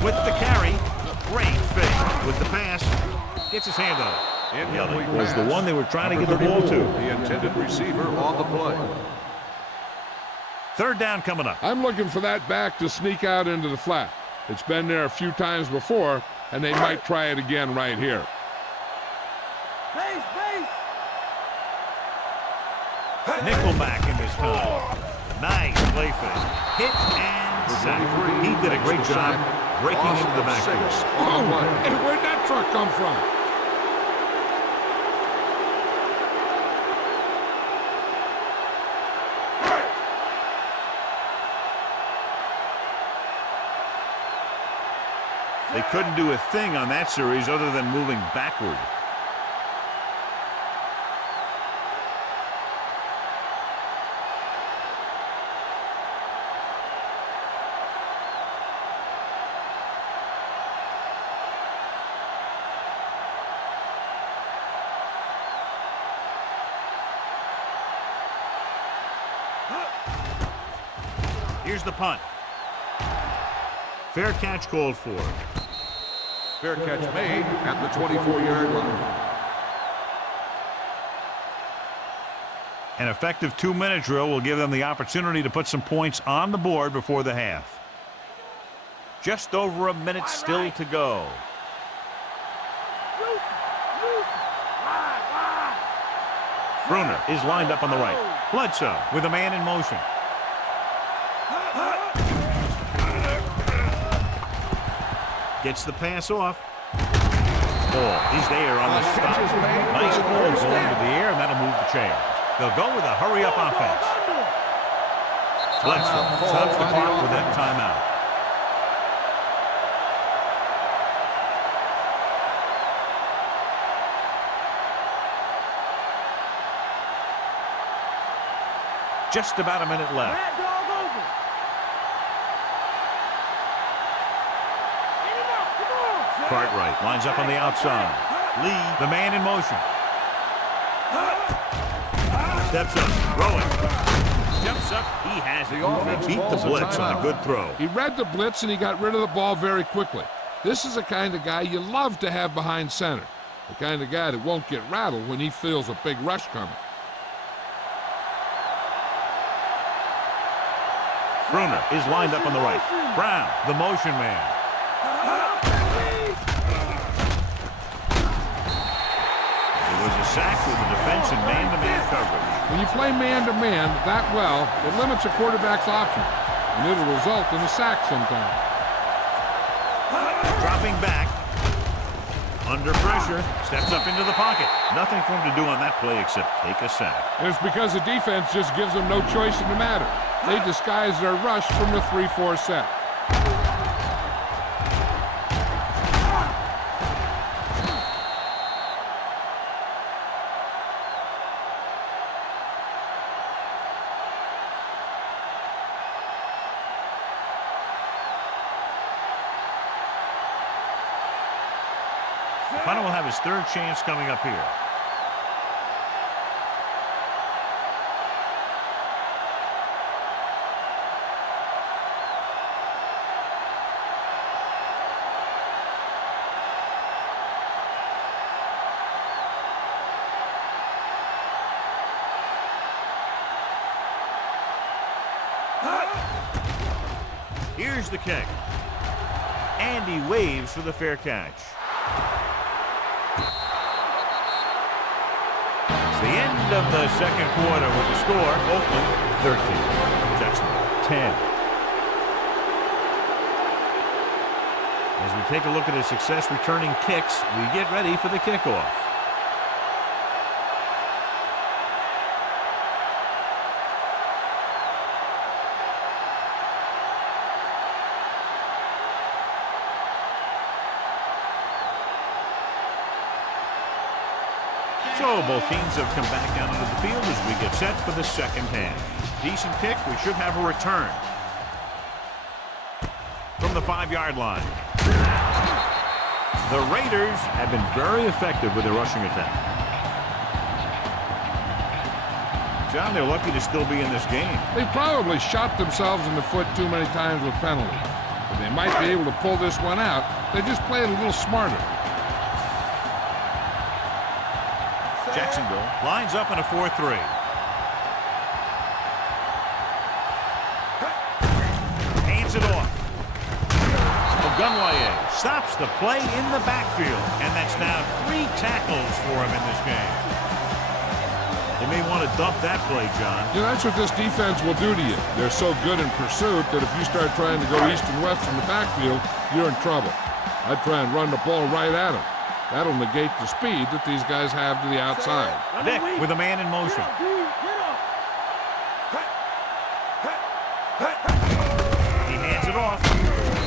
With the carry, great fake. With the pass, gets his hand on it. The other was the one they were trying to get the ball to. The intended receiver on the play. 3rd down coming up. I'm looking for that back to sneak out into the flat. It's been there a few times before, and they might try it again right here. Nickelback in this time. Nice play fake. Hit and sack. He did a great job breaking into the backfield. Oh, hey, where'd that truck come from? They couldn't do a thing on that series other than moving backward. Here's the punt. Fair catch called for. Fair catch made at the 24-yard line. An effective 2-minute drill will give them the opportunity to put some points on the board before the half. Just over a minute still to go. Bruner is lined up on the right. Bledsoe with a man in motion. Gets the pass off. Ball is there on the stop. Nice ball going to the air, and that'll move the chains. They'll go with a hurry-up offense. Bledsoe stops the clock with that timeout. Just about a minute left. Cartwright lines up on the outside. Lee, the man in motion. Steps up, throwing. Jumps up, he has it. The offense Beat the calls a blitz on a timeout. good throw. He read the blitz and he got rid of the ball very quickly. This is the kind of guy you love to have behind center. The kind of guy that won't get rattled when he feels a big rush coming. Bruner is lined up on the right. Brown, the motion man. It was a sack with the defense and man-to-man coverage. When you play man-to-man that well, it limits a quarterback's options, and it'll result in a sack sometimes. Dropping back. Under pressure. Steps up into the pocket. Nothing for him to do on that play except take a sack. And it's because the defense just gives them no choice in the matter. They disguise their rush from the 3-4 set. The punter will have his third chance coming up here. Here's the kick. And he waves for the fair catch. It's the end of the second quarter with the score. Oakland 13. Jacksonville 10. As we take a look at his success returning kicks, we get ready for the kickoff. So both teams have come back out onto the field as we get set for the second half. Decent kick. We should have a return. From the 5-yard line. The Raiders have been very effective with their rushing attack. John, they're lucky to still be in this game. They probably shot themselves in the foot too many times with penalties. But they might be able to pull this one out. They just played a little smarter. Jacksonville lines up in a 4-3. Hands it off. Ogunwaye stops the play in the backfield, and that's now 3 tackles for him in this game. They may want to dump that play, John. You know, that's what this defense will do to you. They're so good in pursuit that if you start trying to go east and west in the backfield, you're in trouble. I'd try and run the ball right at them. That'll negate the speed that these guys have to the outside. Vick with a man in motion. He hands it off.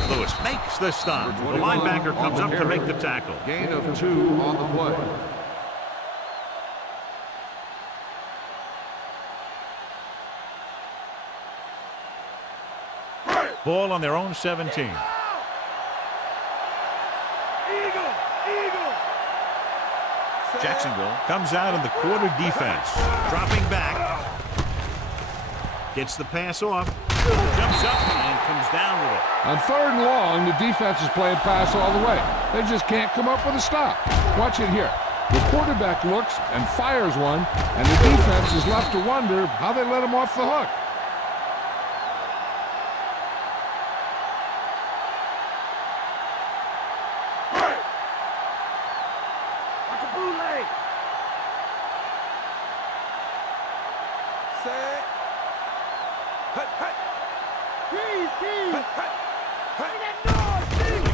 Lewis makes the stop. The linebacker comes up to make the tackle. Gain of 2 on the play. Ball on their own 17. Jacksonville comes out in the quarter defense. Dropping back. Gets the pass off. Jumps up and comes down with it. On 3rd and long, the defense is playing pass all the way. They just can't come up with a stop. Watch it here. The quarterback looks and fires one, and the defense is left to wonder how they let him off the hook.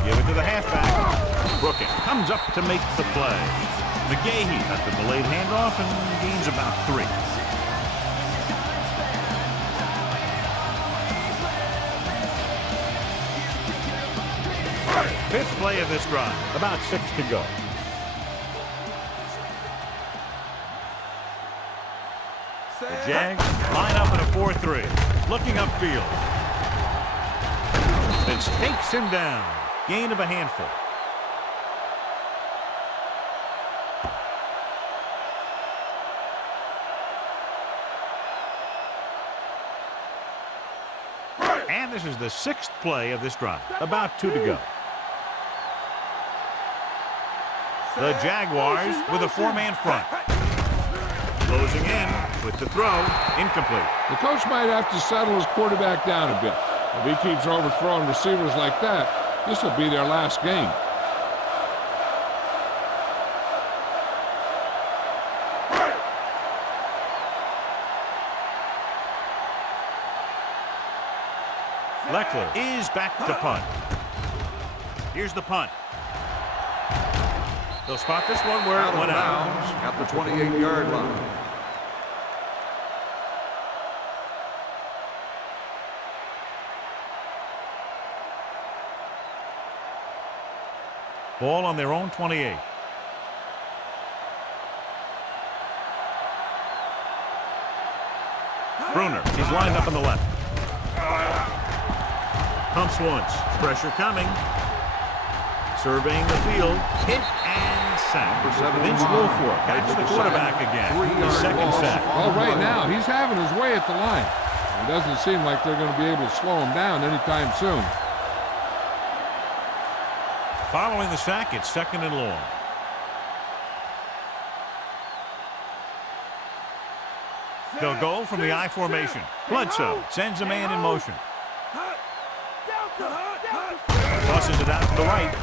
Give it to the halfback. Brookett comes up to make the play. McGahee at the delayed handoff and gains about 3. Fifth play of this drive. About 6 to go. The Jags line up in a 4-3. Looking upfield. Vince takes him down. Gain of a handful. And this is the 6th play of this drive. About 2 to go. The Jaguars with a 4-man front. Closing in with the throw. Incomplete. The coach might have to settle his quarterback down a bit. If he keeps overthrowing receivers like that, this will be their last game. Leckler is back to punt. Here's the punt. They'll spot this one where it went out. At the 28-yard line. Ball on their own 28. Bruner is lined up on the left. Pumps once. Pressure coming. Surveying the field. Hit and sack. Vince Wilfork catches the quarterback again. His 2nd sack. Well, right now, he's having his way at the line. It doesn't seem like they're going to be able to slow him down anytime soon. Following the sack, it's 2nd and long. They'll go from the I formation. Bledsoe sends a man in motion. Tosses it out to the right.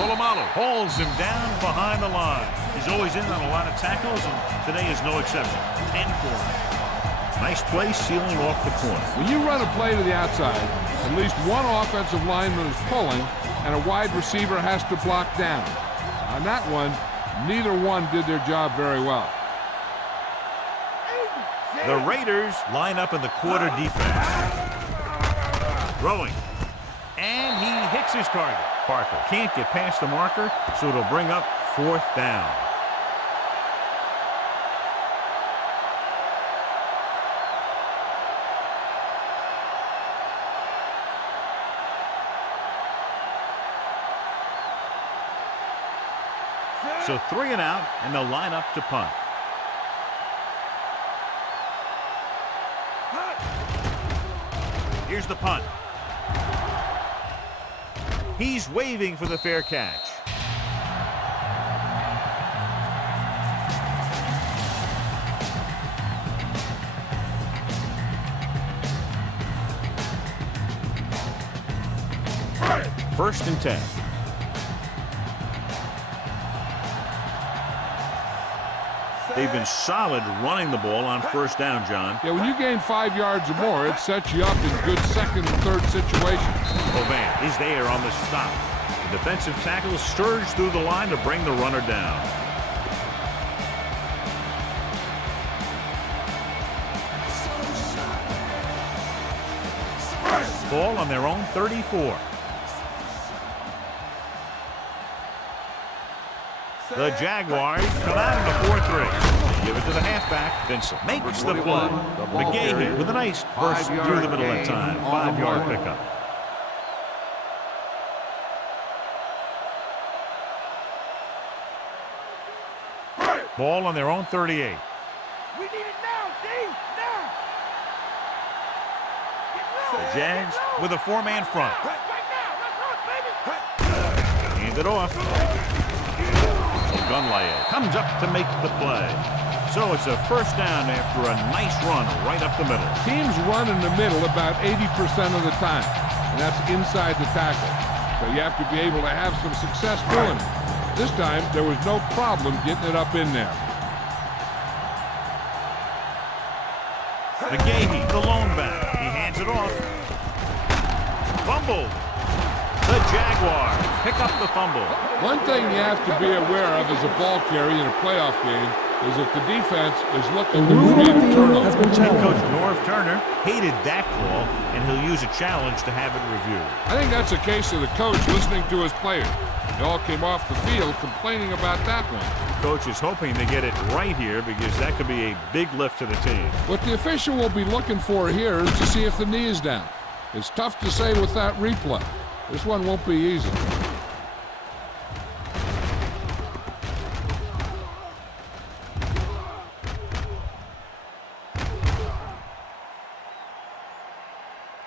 Polamalu holds him down behind the line. He's always in on a lot of tackles, and today is no exception. 10 for him. Nice play sealing off the corner. When you run a play to the outside, at least one offensive lineman is pulling, and a wide receiver has to block down. On that one, neither one did their job very well. The Raiders line up in the quarter defense. Throwing. And he hits his target. Parker can't get past the marker, so it'll bring up 4th down. So 3 and out, and they'll line up to punt. Here's the punt. He's waving for the fair catch. First and 10. They've been solid running the ball on 1st down, John. Yeah, when you gain 5 yards or more, it sets you up in good 2nd and 3rd situations. Bovan is there on the stop. The defensive tackle surged through the line to bring the runner down. Ball on their own 34. The Jaguars come out in the 4-3. Give it to the halfback. Vincent makes the play. McGahee with a nice burst through the middle that time. 5-yard pickup. Ball on their own 38. We need it now, Dave, now. The Jags with a 4-man front. Right now, let's run, baby. Hand it off. Gunlayer comes up to make the play. So it's a first down after a nice run right up the middle. Teams run in the middle about 80% of the time, and that's inside the tackle. So you have to be able to have some success doing it. This time, there was no problem getting it up in there. McGahee, the lone back. He hands it off. Fumbled. The Jaguars pick up the fumble. One thing you have to be aware of as a ball carrier in a playoff game is that the defense is looking to create a turnover. Head coach Norv Turner hated that call, and he'll use a challenge to have it reviewed. I think that's a case of the coach listening to his players. They all came off the field complaining about that one. Coach is hoping to get it right here because that could be a big lift to the team. What the official will be looking for here is to see if the knee is down. It's tough to say with that replay. This one won't be easy.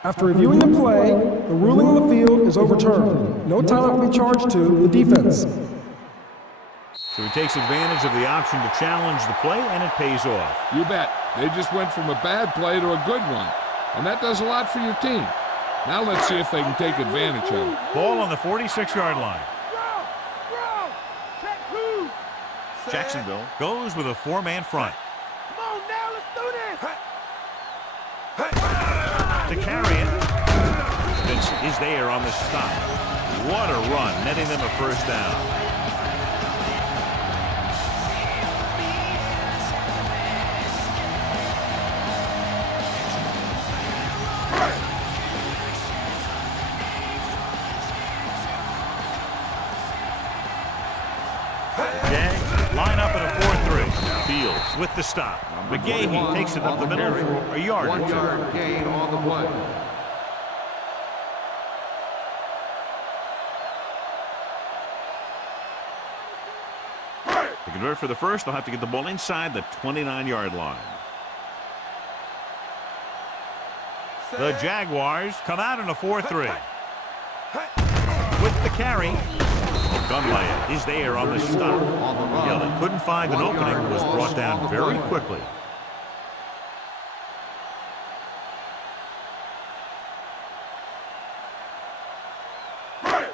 After reviewing the play, the ruling on the field is overturned. No timeout will be charged to the defense. So he takes advantage of the option to challenge the play, and it pays off. You bet. They just went from a bad play to a good one. And that does a lot for your team. Now let's see if they can take advantage of it. Ball on the 46-yard line. Check who? Jacksonville goes with a 4-man front. Come on now, let's do this. To carry it. Vincent is there on the stop. What a run, netting them a first down. Jags line up in a 4-3. Fields with the stop. McGahee takes it up the middle for a yard. 1 yard gain on the play. To convert for the first, they'll have to get the ball inside the 29-yard line. The Jaguars come out in a 4-3. With the carry. Gunlayer is there on the stop. Yeah, they couldn't find an opening, was brought down very quickly.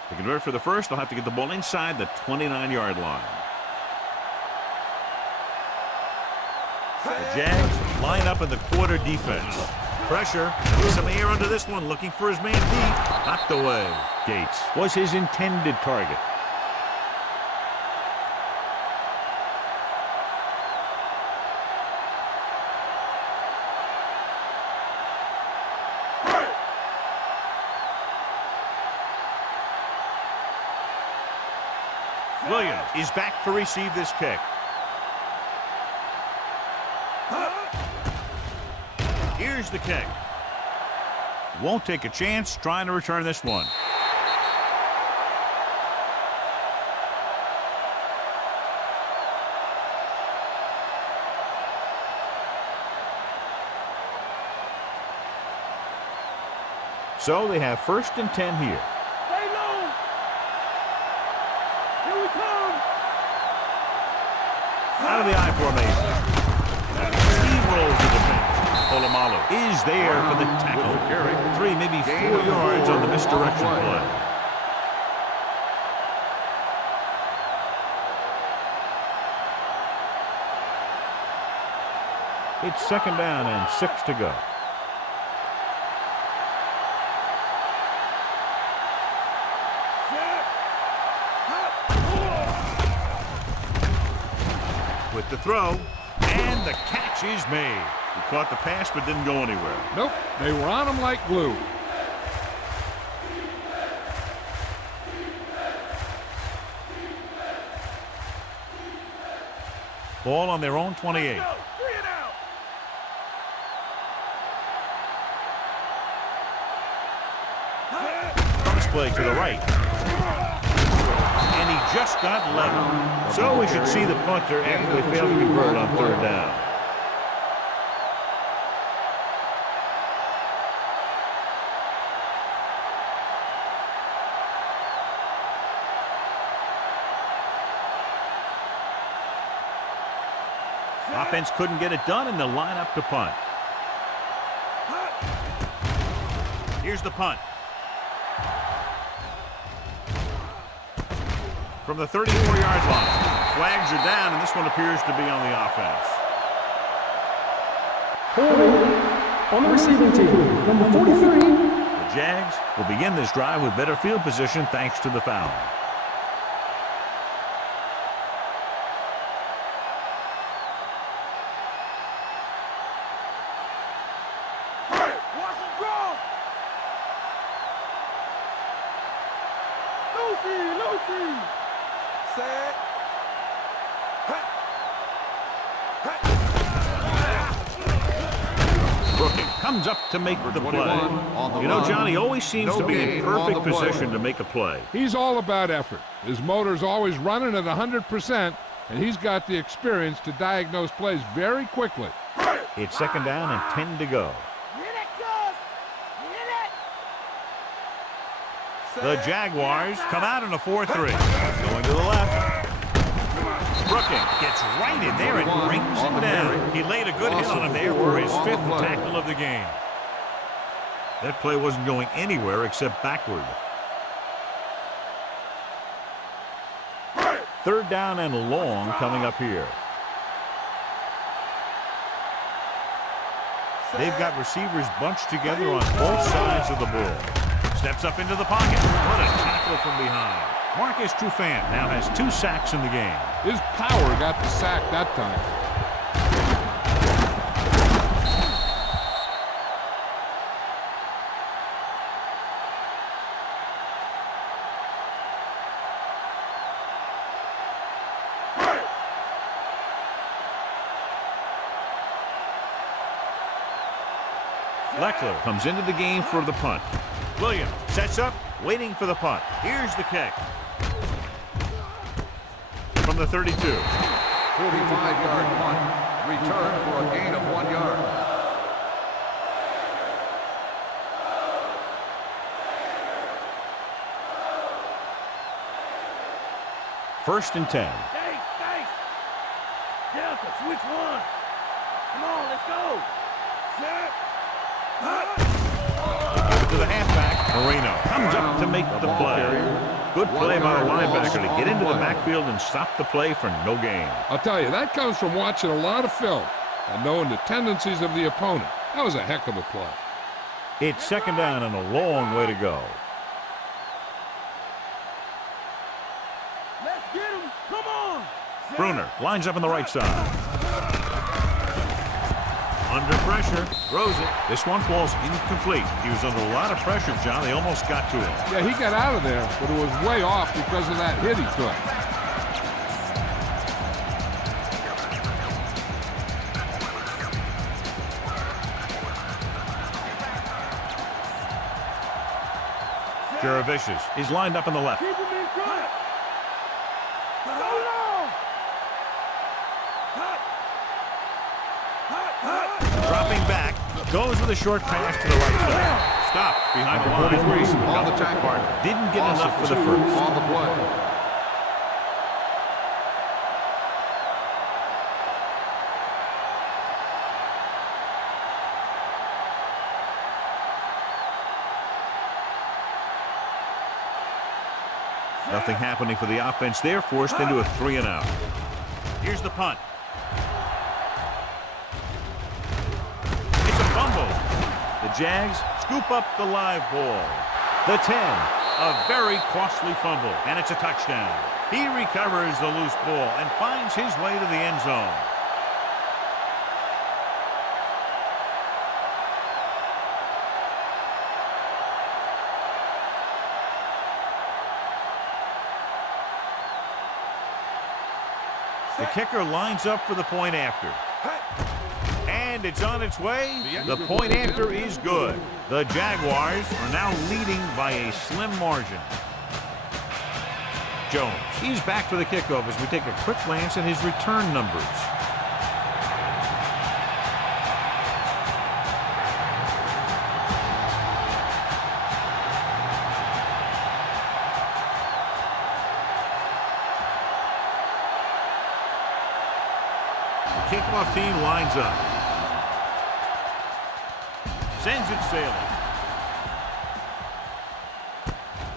To convert for the first, they'll have to get the ball inside the 29-yard line. The Jags line up in the quarter defense. Pressure, some air under this one, looking for his man deep. Knocked away. Gates was his intended target. Williams is back to receive this kick. Here's the kick. Won't take a chance trying to return this one. So they have 1st and 10 here. Stay low. Here we come. Out of the I formation. Steamrolls the defense. Polamalu is there for the tackle. 3, maybe 4 yards on the misdirection play. It's 2nd down and 6 to go. With the throw, and the catch is made. He caught the pass but didn't go anywhere. Nope, they were on him like glue. Ball on their own 28. Cross play to the right. And he just got level. So we should see the punter after they fail to convert on third down. Offense couldn't get it done, and they'll line up to punt. Here's the punt. From the 34-yard line. Flags are down, and this one appears to be on the offense. Holding on the receiving team, number 43. The Jags will begin this drive with better field position thanks to the foul. Comes up to make the play. You know, Johnny always seems to be in perfect position to make a play. He's all about effort. His motor's always running at 100%, and he's got the experience to diagnose plays very quickly. It's second down and 10 to go. The Jaguars come out in a 4-3. Going to the left. Brooking gets right in there and brings him down. He laid a good hit on him there for his 5th tackle of the game. That play wasn't going anywhere except backward. Third down and long coming up here. They've got receivers bunched together on both sides of the ball. Steps up into the pocket. What a tackle from behind. Marcus Trufant now has 2 sacks in the game. His power got the sack that time. Leckler comes into the game for the punt. Williams sets up, waiting for the punt. Here's the kick. From the 32. 45-yard punt. Return for a gain of 1 yard. First and 10. Delta, switch one. Come on, let's go. Set. To the halfback, Moreno comes up to make the play. Good play by the linebacker to get into the backfield and stop the play for no gain. I'll tell you, that comes from watching a lot of film and knowing the tendencies of the opponent. That was a heck of a play. It's second down and a long way to go. Let's get him. Come on. Bruner lines up on the right side. Under pressure, throws it. This one falls incomplete. He was under a lot of pressure, John. They almost got to him. Yeah, he got out of there, but it was way off because of that hit he took. Jaravicius is lined up on the left. Keep him in front. Hold on. Dropping back, goes with a short pass to the right side. Stopped behind the line. On the tackle. Didn't get enough for the first. On the play. Nothing happening for the offense. They're forced into a 3-and-out. Here's the punt. It's a fumble. The Jags scoop up the live ball. The 10, a very costly fumble, and it's a touchdown. He recovers the loose ball and finds his way to the end zone. The kicker lines up for the point after. And it's on its way. The point after is good. The Jaguars are now leading by a slim margin. Jones, he's back for the kickoff as we take a quick glance at his return numbers. The kickoff team lines up. Sends it sailing.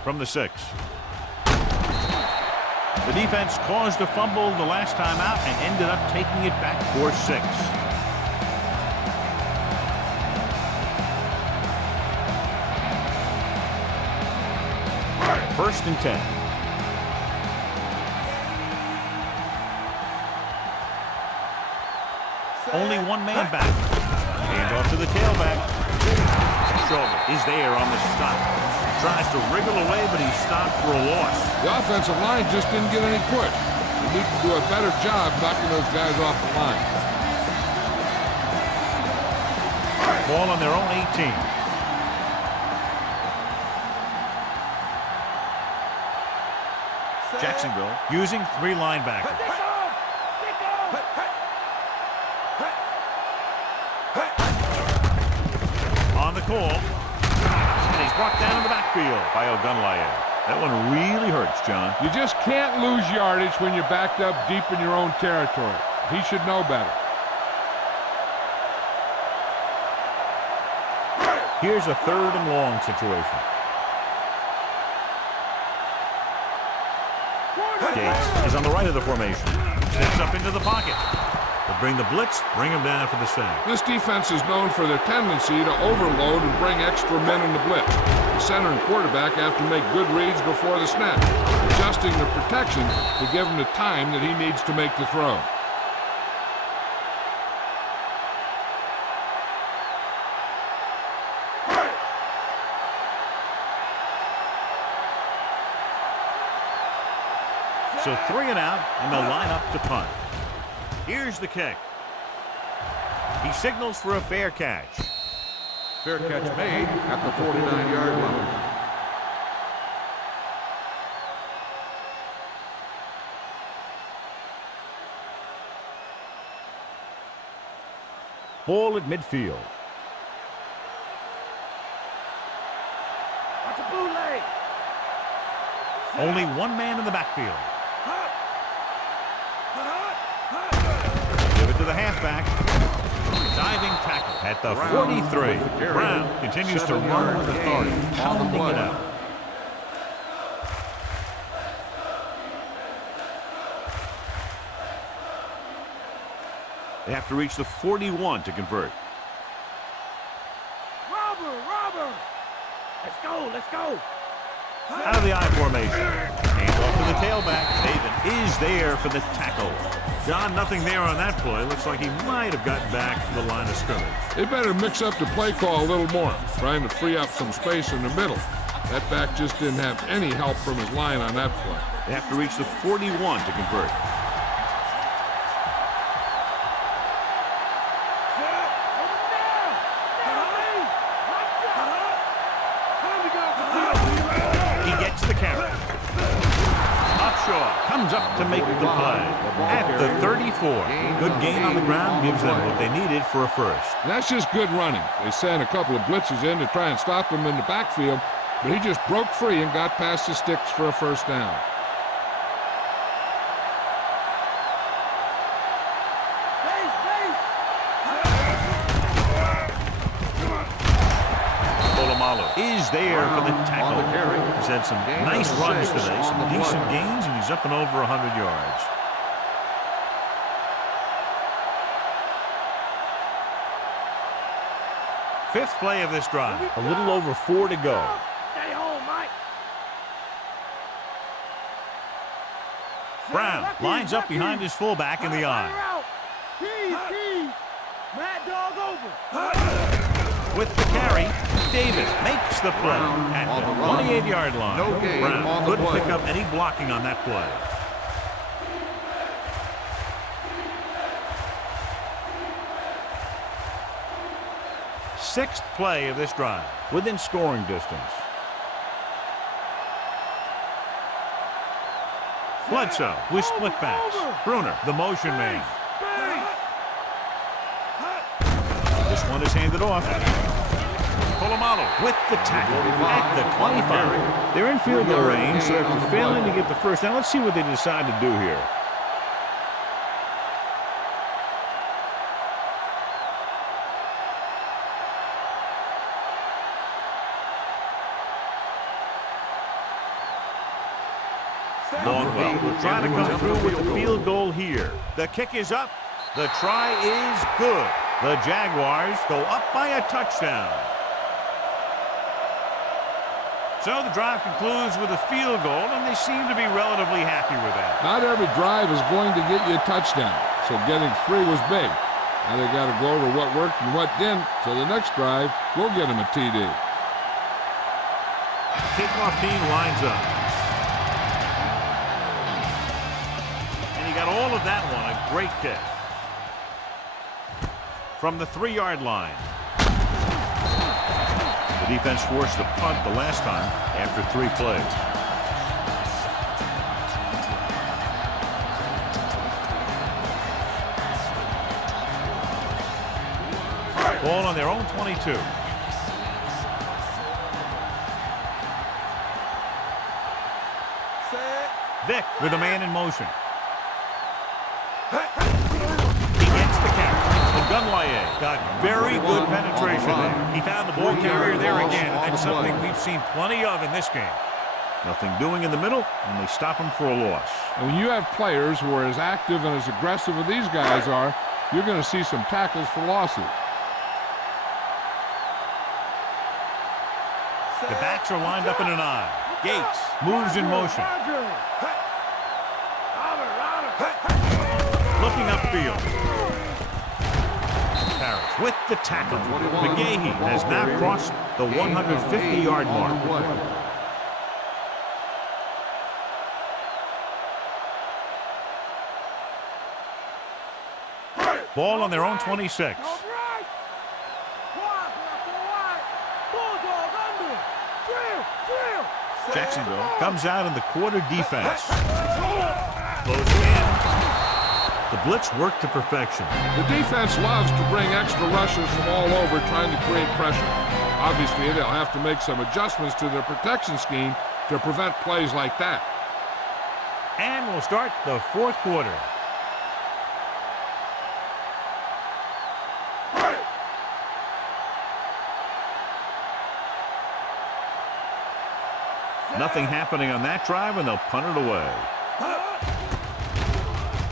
From the 6. The defense caused a fumble the last time out and ended up taking it back for 6. First and 10. Only one man back. Hand off to the tailback. Shoulder is there on the stop. Tries to wriggle away, but he's stopped for a loss. The offensive line just didn't get any push. They need to do a better job knocking those guys off the line. Ball on their own 18. Jacksonville using 3 linebackers. On the call. And he's brought down in the backfield by Ogunlaye. That one really hurts, John. You just can't lose yardage when you're backed up deep in your own territory. He should know better. Here's a 3rd and long situation. Gates is on the right of the formation. Steps up into the pocket. They'll bring the blitz, bring him down for the sack. This defense is known for their tendency to overload and bring extra men in the blitz. The center and quarterback have to make good reads before the snap, adjusting the protection to give him the time that he needs to make the throw. So 3 and out, and they'll line up to punt. Here's the kick. He signals for a fair catch. Fair catch made at the 49-yard line. Ball at midfield. Watch a bootleg. Only one man in the backfield. Give it to the halfback. Diving tackle at the 43. Brown continues to run with authority, pounding it out. They have to reach the 41 to convert. Robber! Let's go, let's go. Out of the I formation. Hands off to the tailback. David is there for the tackle. John, nothing there on that play. Looks like he might have gotten back to the line of scrimmage. They better mix up the play call a little more, trying to free up some space in the middle. That back just didn't have any help from his line on that play. They have to reach the 41 to convert. Comes up to make the play at the 34. Good gain on the ground gives them what they needed for a first. And that's just good running. They sent a couple of blitzes in to try and stop him in the backfield, but he just broke free and got past the sticks for a first down. Is there for the tackle. He's had some nice runs today, some decent gains, and he's up and over 100 yards. Fifth play of this drive. A little over 4 to go. Stay home, Mike. Brown lines up behind his fullback in the I. Keys. Mad dog over. With the carry, Davis makes the play at the 28-yard line. Brown couldn't pick up any blocking on that play. sixth play of this drive, within scoring distance. Bledsoe with split backs. Bruner, the motion man. This one is handed off. Polamalu with the tackle at the 25. They're in field goal range, so after failing to get the first down, let's see what they decide to do here. Longwell will try to come through with the field goal here. The kick is up. The try is good. The Jaguars go up by a touchdown. So the drive concludes with a field goal, and they seem to be relatively happy with that. Not every drive is going to get you a touchdown, so getting 3 was big. Now they got to go over what worked and what didn't, so the next drive will get them a TD. Kickoff team lines up. And he got all of that one, a great kick. From the 3-yard line. The defense forced a punt the last time after 3 plays. Ball on their own 22. Vick with a man in motion. He gets the carry. Gunlaye got very good penetration there. He found the ball carrier there again, and something we've seen plenty of in this game. Nothing doing in the middle, and they stop him for a loss. And when you have players who are as active and as aggressive as these guys are, you're going to see some tackles for losses. The backs are lined up in an eye. Gates moves in motion. Looking upfield. Parrish with the tackle. McGahee has now crossed the 150-yard mark. Ball on their own 26. Jacksonville comes out in the quarter defense. Closing in. The blitz worked to perfection. The defense loves to bring extra rushers from all over trying to create pressure. Obviously, they'll have to make some adjustments to their protection scheme to prevent plays like that. And we'll start the 4th quarter. Nothing happening on that drive, and they'll punt it away.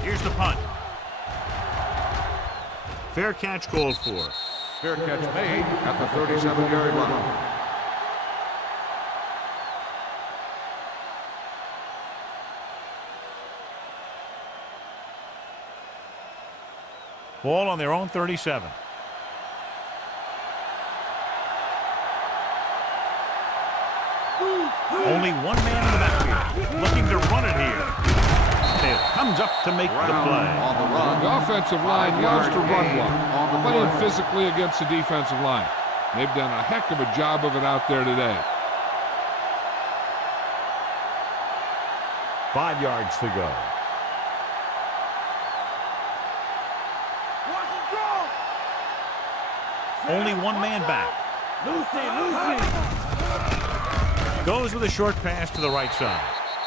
Here's the punt. Fair catch called for. Fair catch made at the 37-yard line. Ball on their own 37. Only one man in the backfield looking to run it here. Taylor comes up to make the play. The offensive line loves to run block, playing physically against the defensive line. They've done a heck of a job of it out there today. 5 yards to go. Only one man back. Lucy. Goes with a short pass to the right side.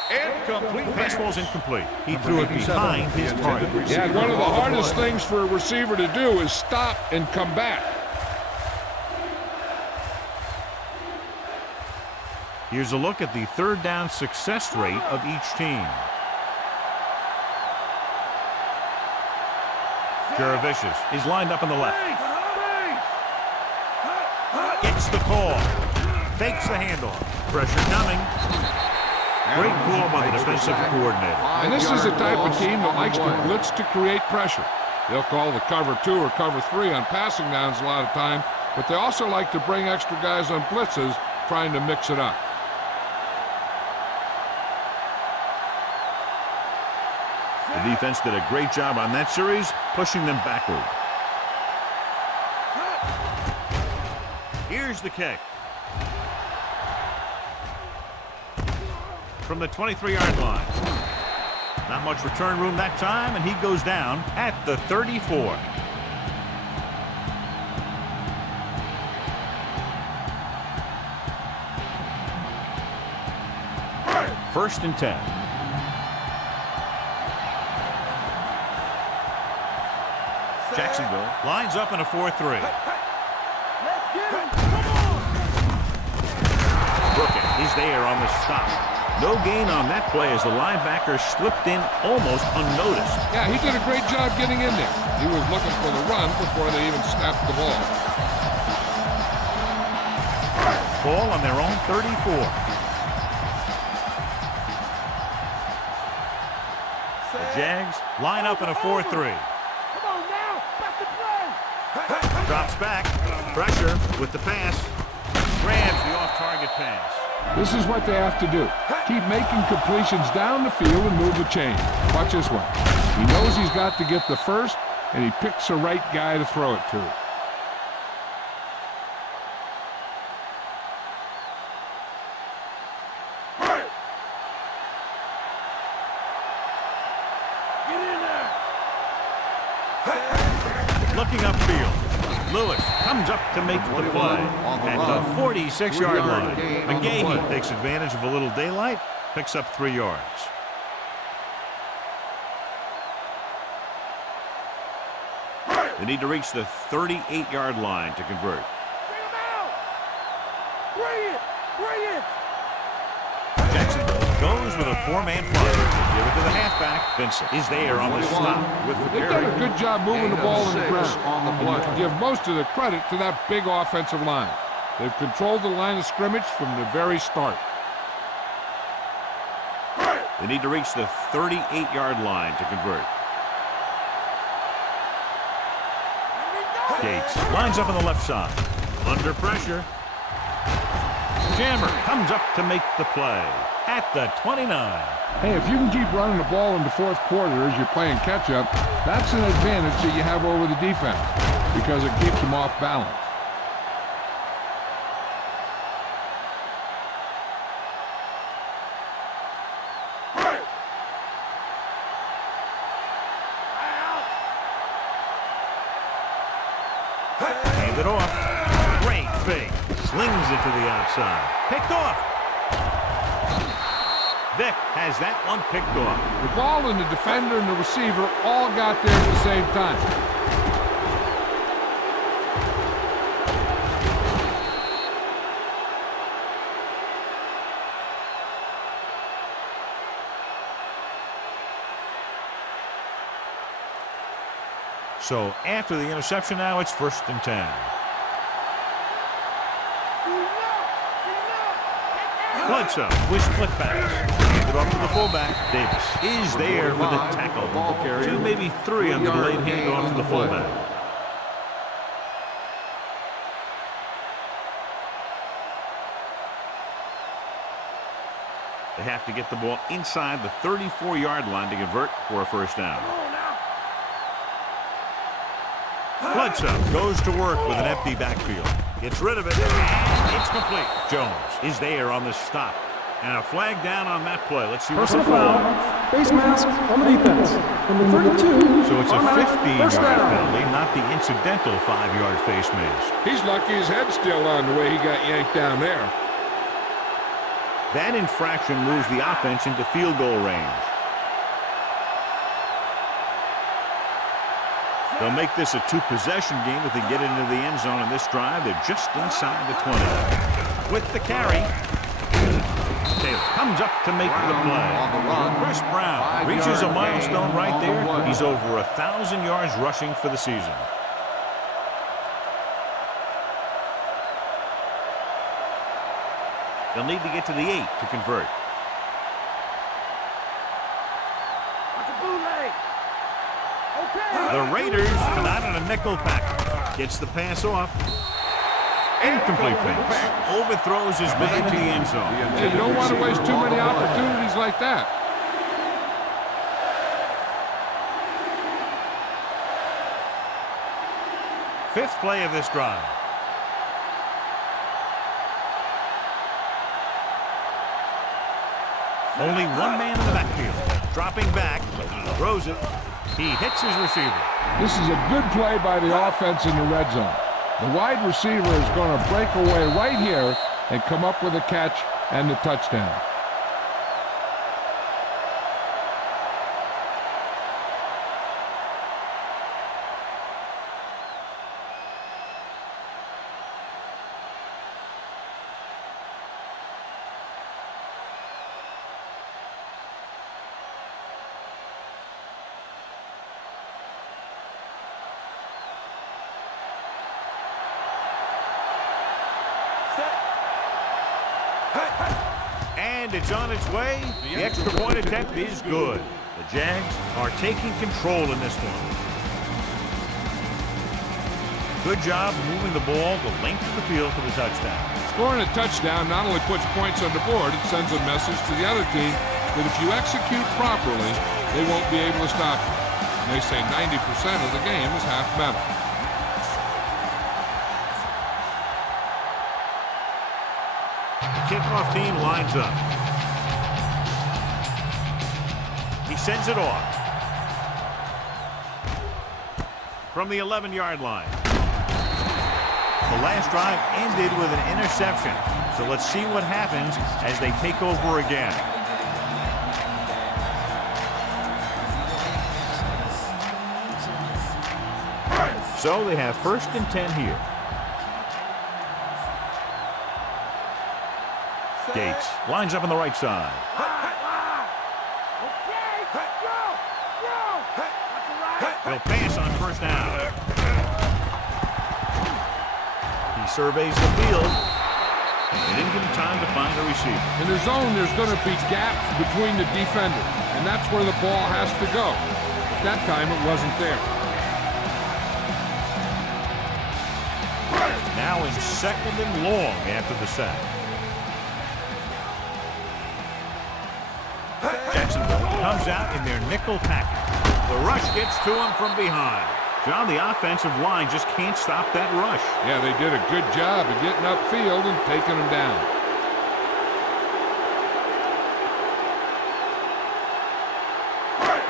Incomplete. Pass ball's incomplete. He threw it behind his target. Yeah, one of the hardest things for a receiver to do is stop and come back. Here's a look at the 3rd down success rate of each team. Jaravicius is lined up on the left. It's the call. Fakes the handoff. Pressure coming. Great call by the defensive coordinator. And this is the type of team that likes to blitz to create pressure. They'll call the cover 2 or cover 3 on passing downs a lot of time, but they also like to bring extra guys on blitzes, trying to mix it up. The defense did a great job on that series, pushing them backward. Here's the kick. From the 23-yard line. Not much return room that time, and he goes down at the 34. First and 10. Jacksonville lines up in a 4-3. Let's get him. Come on. Brookett is there on the stop. No gain on that play as the linebacker slipped in almost unnoticed. Yeah, he did a great job getting in there. He was looking for the run before they even snapped the ball. Ball on their own 34. The Jags line up in a 4-3. Come on now. Back to play. Drops back. Pressure with the pass. Grabs the off-target pass. This is what they have to do. Keep making completions down the field and move the chain. Watch this one. He knows he's got to get the first, and he picks the right guy to throw it to. Get in there. Looking upfield. Lewis comes up to make the play at the 46-yard line. McGahee takes advantage of a little daylight, picks up 3 yards. They need to reach the 38-yard line to convert. Bring him out. Bring it. Bring it. Jacksonville goes with a 4-man front. Give it to the halfback. Vincent is there on the stop with the They've carry. done a good job moving the ball in the ground. And you can give most of the credit to that big offensive line. They've controlled the line of scrimmage from the very start. They need to reach the 38-yard line to convert. Gates lines up on the left side. Under pressure. Jammer comes up to make the play at the 29. Hey, if you can keep running the ball in the fourth quarter as you're playing catch-up, that's an advantage that you have over the defense because it keeps them off balance. Hand it off. Great fake. Slings it to the outside. Picked off. Vick has that one picked off. The ball and the defender and the receiver all got there at the same time. So after the interception now, it's first and 10. Bledsoe with split pass. Hand it off to the fullback. Davis is there for the tackle. 2, maybe 3 on the delayed handoff to the fullback. They have to get the ball inside the 34-yard line to convert for a first down. Bledsoe goes to work with an empty backfield. Gets rid of it, and it's complete. Jones is there on the stop. And a flag down on that play. Let's see what's Personal the foul. Face mask on the defense. Number 32. So it's a automatic 15-yard first down. penalty, not the incidental 5-yard face mask. He's lucky his head's still on the way he got yanked down there. That infraction moves the offense into field goal range. They'll make this a 2-possession game if they get into the end zone in this drive. They're just inside the 20. With the carry, Taylor comes up to make the play. Chris Brown reaches a milestone right there. He's over 1,000 yards rushing for the season. They'll need to get to the 8 to convert. The Raiders come out in a nickel package. Gets the pass off. Incomplete pass. Overthrows his man in the end zone. Hey, you don't want to waste too many opportunities like that. Fifth play of this drive. Only one man in the backfield. Dropping back, throws it. He hits his receiver. This is a good play by the offense in the red zone. The wide receiver is going to break away right here and come up with a catch and the touchdown. And it's on its way. The extra point attempt is good. The Jags are taking control in this one. Good job moving the ball the length of the field for the touchdown. Scoring a touchdown not only puts points on the board, it sends a message to the other team that if you execute properly, they won't be able to stop you. And they say 90% of the game is half mental. Kickoff team lines up. He sends it off. From the 11-yard line. The last drive ended with an interception. So let's see what happens as they take over again. So they have 1st and 10 here. Gates lines up on the right side. They'll pass on 1st down. He surveys the field. They didn't give him time to find a receiver. In the zone, there's going to be gaps between the defenders, and that's where the ball has to go. But that time, it wasn't there. Now in 2nd and long after the sack. Jacksonville comes out in their nickel package. The rush gets to him from behind. John, the offensive line just can't stop that rush. Yeah, they did a good job of getting upfield and taking them down.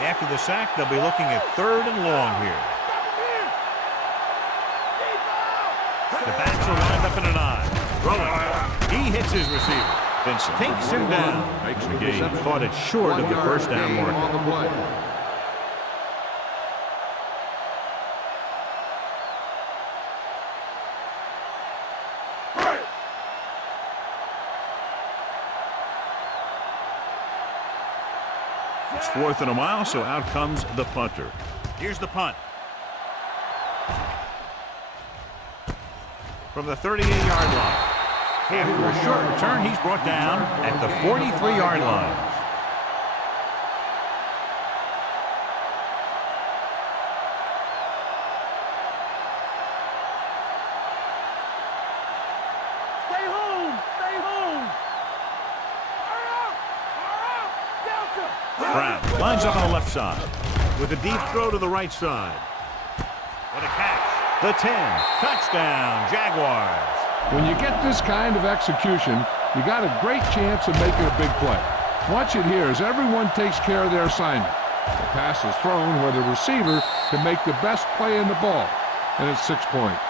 After the sack, they'll be looking at 3rd and long here. The backs are lined up in an eye. Throwing. He hits his receiver. Vincent takes him down. Makes the game. Caught it short of the 1st down mark. On the play. It's 4th and a mile, so out comes the punter. Here's the punt. From the 38-yard line. After a short return, he's brought down at the 43-yard line. Stay home! Stay home! Delta! Brown lines up on the left side with a deep throw to the right side. What a catch. The 10. Touchdown, Jaguars. When you get this kind of execution, you got a great chance of making a big play. Watch it here as everyone takes care of their assignment. The pass is thrown where the receiver can make the best play in the ball, and it's 6 points.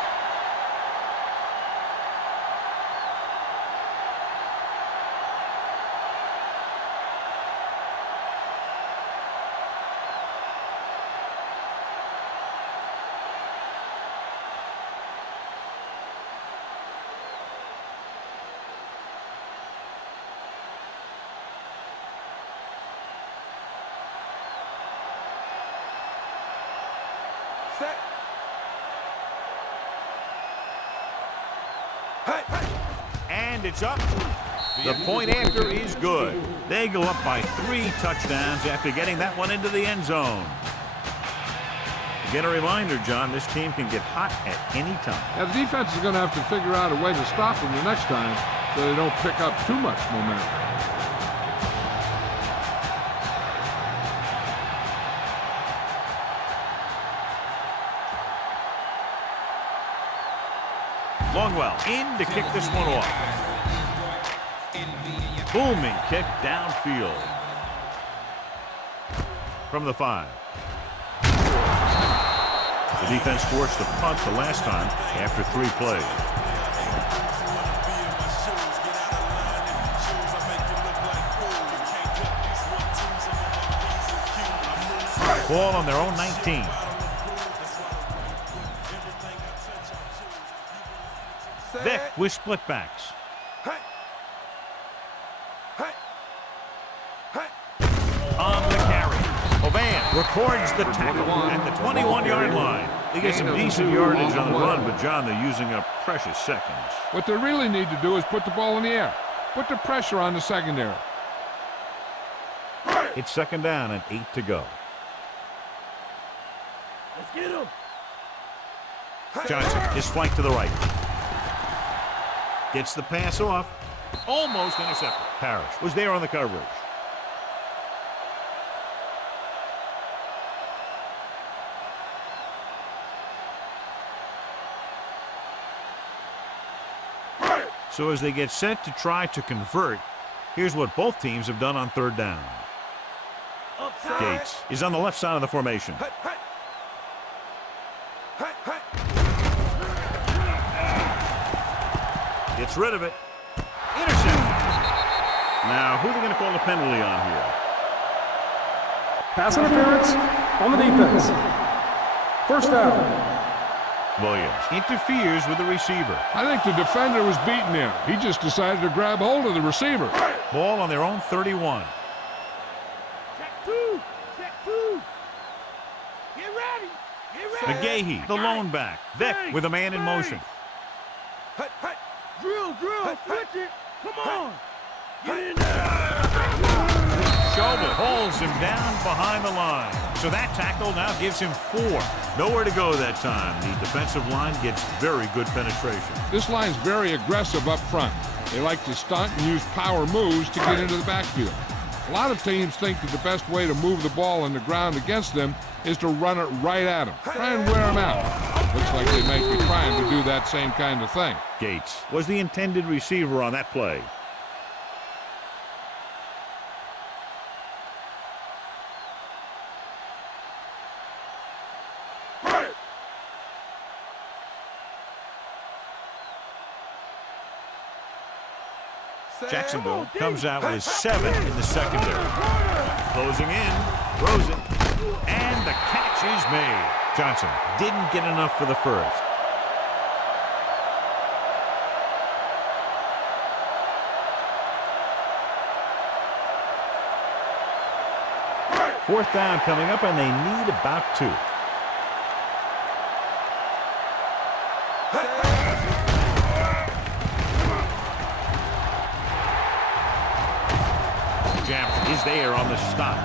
Set. And it's up. The point after is good. They go up by 3 touchdowns after getting that one into the end zone. Again, a reminder, John, this team can get hot at any time. Now, the defense is going to have to figure out a way to stop them the next time so they don't pick up too much momentum. Longwell in to kick this one off. booming kick downfield. From the 5. The defense forced a punt the last time after 3 plays. Ball on their own 19. Vick with splitbacks. On the carry. Hovan records the tackle at the 21-yard line. They get some decent yardage on the run, but John, they're using up precious seconds. What they really need to do is put the ball in the air. Put the pressure on the secondary. It's second down and 8 to go. Let's get him. Johnson is flanked to the right. Gets the pass off. Almost intercepted. Parrish was there on the coverage. So as they get set to try to convert, here's what both teams have done on third down. Gates is on the left side of the formation. Gets rid of it. Interception. Now, who are they going to call the penalty on here? Pass interference on the defense. First down. Williams interferes with the receiver. I think the defender was beaten there. He just decided to grab hold of the receiver. Ball on their own 31. Check 2. Check 2. Get ready. Get ready. McGahee, the lone back. Vick with a man in motion. Drill. Switch it. Come on. Get in there. Schobel holds him down behind the line. So that tackle now gives him 4. Nowhere to go that time. The defensive line gets very good penetration. This line's very aggressive up front. They like to stunt and use power moves to get into the backfield. A lot of teams think that the best way to move the ball on the ground against them is to run it right at them. Try and wear them out. Looks like they might be trying to do that same kind of thing. Gates was the intended receiver on that play. Jacksonville comes out with 7 in the secondary. Closing in, throws it, and the catch is made. Johnson didn't get enough for the first. Fourth down coming up, and they need about 2. Is there on the stop.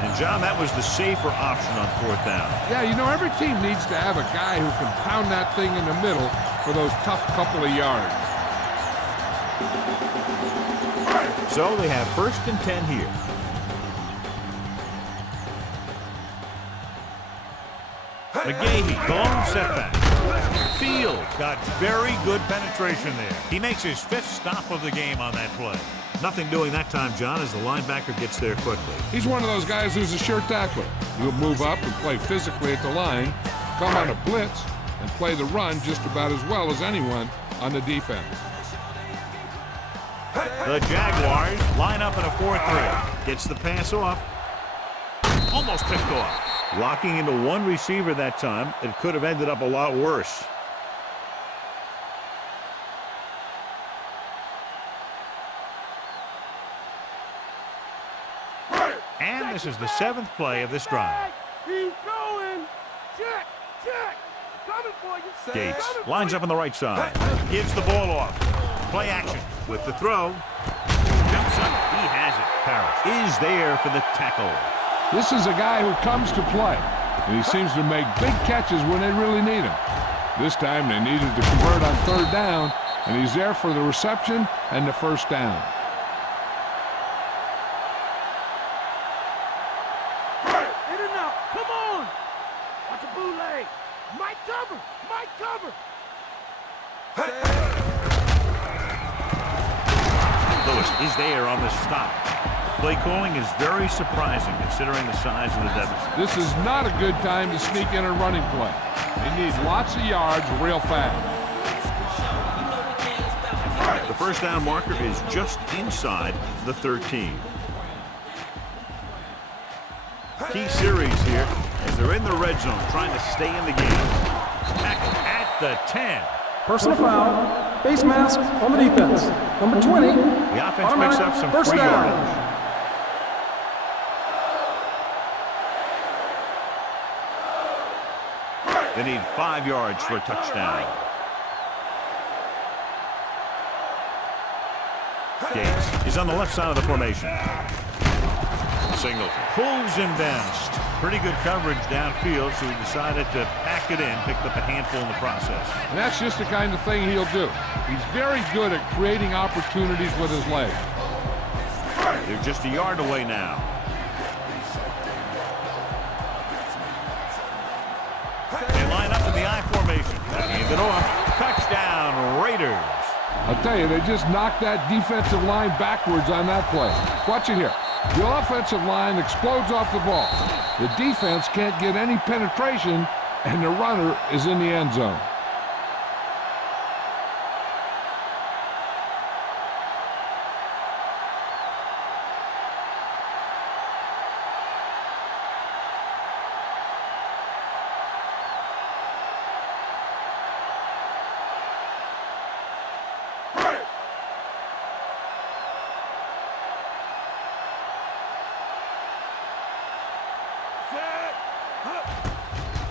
And, John, that was the safer option on fourth down. Yeah, you know, every team needs to have a guy who can pound that thing in the middle for those tough couple of yards. So they have first and 10 here. McGahee, long setback. Fields got very good penetration there. He makes his 5th stop of the game on that play. Nothing doing that time, John, as the linebacker gets there quickly. He's one of those guys who's a sure tackler. He'll move up and play physically at the line, come on a blitz, and play the run just about as well as anyone on the defense. The Jaguars line up in a 4-3. Gets the pass off. Almost picked off. Locking into one receiver that time. It could have ended up a lot worse. And this is the 7th play of this drive. He's going. Check. Coming for you. Gates lines up on the right side. Gives the ball off. Play action with the throw. Jumps up. He has it. Parrish is there for the tackle. This is a guy who comes to play, and he seems to make big catches when they really need him. This time they needed to convert on third down, and he's there for the reception and the first down. In and out. Come on. Watch a bootleg. Might cover. Lewis Next is there on the stop. Play calling is very surprising considering the size of the deficit. This is not a good time to sneak in a running play. They need lots of yards real fast. The first down marker is just inside the 13. Key series here as they're in the red zone trying to stay in the game. Back at the 10. Personal foul. Face mask on the defense. Number 20. The offense picks up some free yardage. They need 5 yards for a touchdown. Gates is on the left side of the formation. Singleton pulls him down. Pretty good coverage downfield, so he decided to pack it in, picked up a handful in the process. And that's just the kind of thing he'll do. He's very good at creating opportunities with his legs. They're just a yard away now. They line up in the I formation. Hand it off. Touchdown, Raiders. I'll tell you, they just knocked that defensive line backwards on that play. Watch it here. The offensive line explodes off the ball. The defense can't get any penetration, and the runner is in the end zone.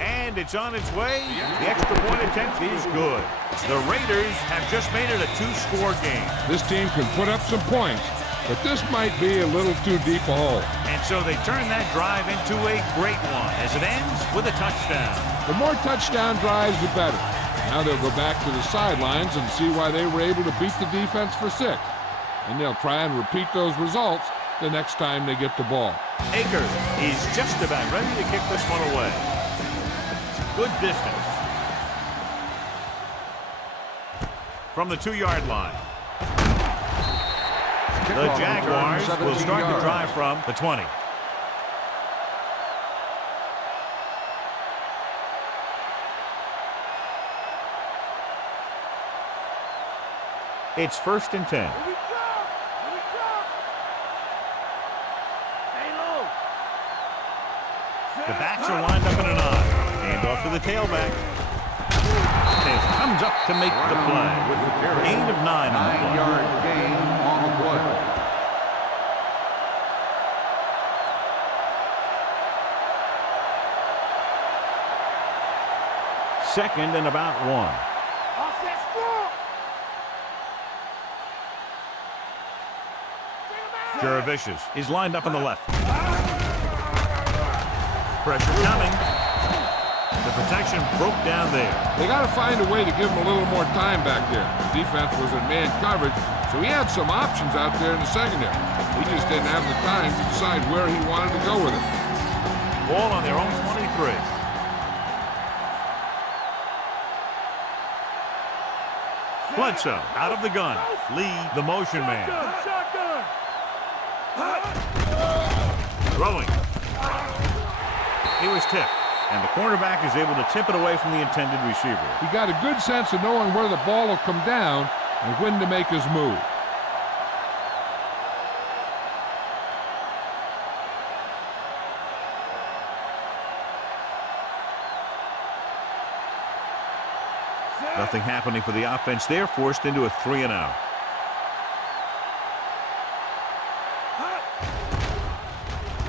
And it's on its way. The extra point attempt is good. The Raiders have just made it a 2-score game. This team can put up some points, but this might be a little too deep a hole. And so they turn that drive into a great one as it ends with a touchdown. The more touchdown drives, the better. Now they'll go back to the sidelines and see why they were able to beat the defense for 6. And they'll try and repeat those results the next time they get the ball. Akers is just about ready to kick this one away. Good distance. From the 2-yard line. The Jaguars will start the drive from the 20. It's 1st and 10. Here we go! Here we go! Stay low! The backs are lined up in an I. Hand off to the tailback. Taylor comes up to make the play with the gain of 9 on the play. 9-yard gain on the play. Second and about 1. Offset score! Jaravicius is lined up on the left. Pressure coming. The protection broke down there. They got to find a way to give him a little more time back there. The defense was in man coverage, so he had some options out there in the secondary. He just didn't have the time to decide where he wanted to go with it. Ball on their own 23. Bledsoe out of the gun. Lee, the motion man. Shotgun! Throwing. He was tipped, and the cornerback is able to tip it away from the intended receiver. He got a good sense of knowing where the ball will come down and when to make his move. Nothing happening for the offense. They're forced into a 3-and-out.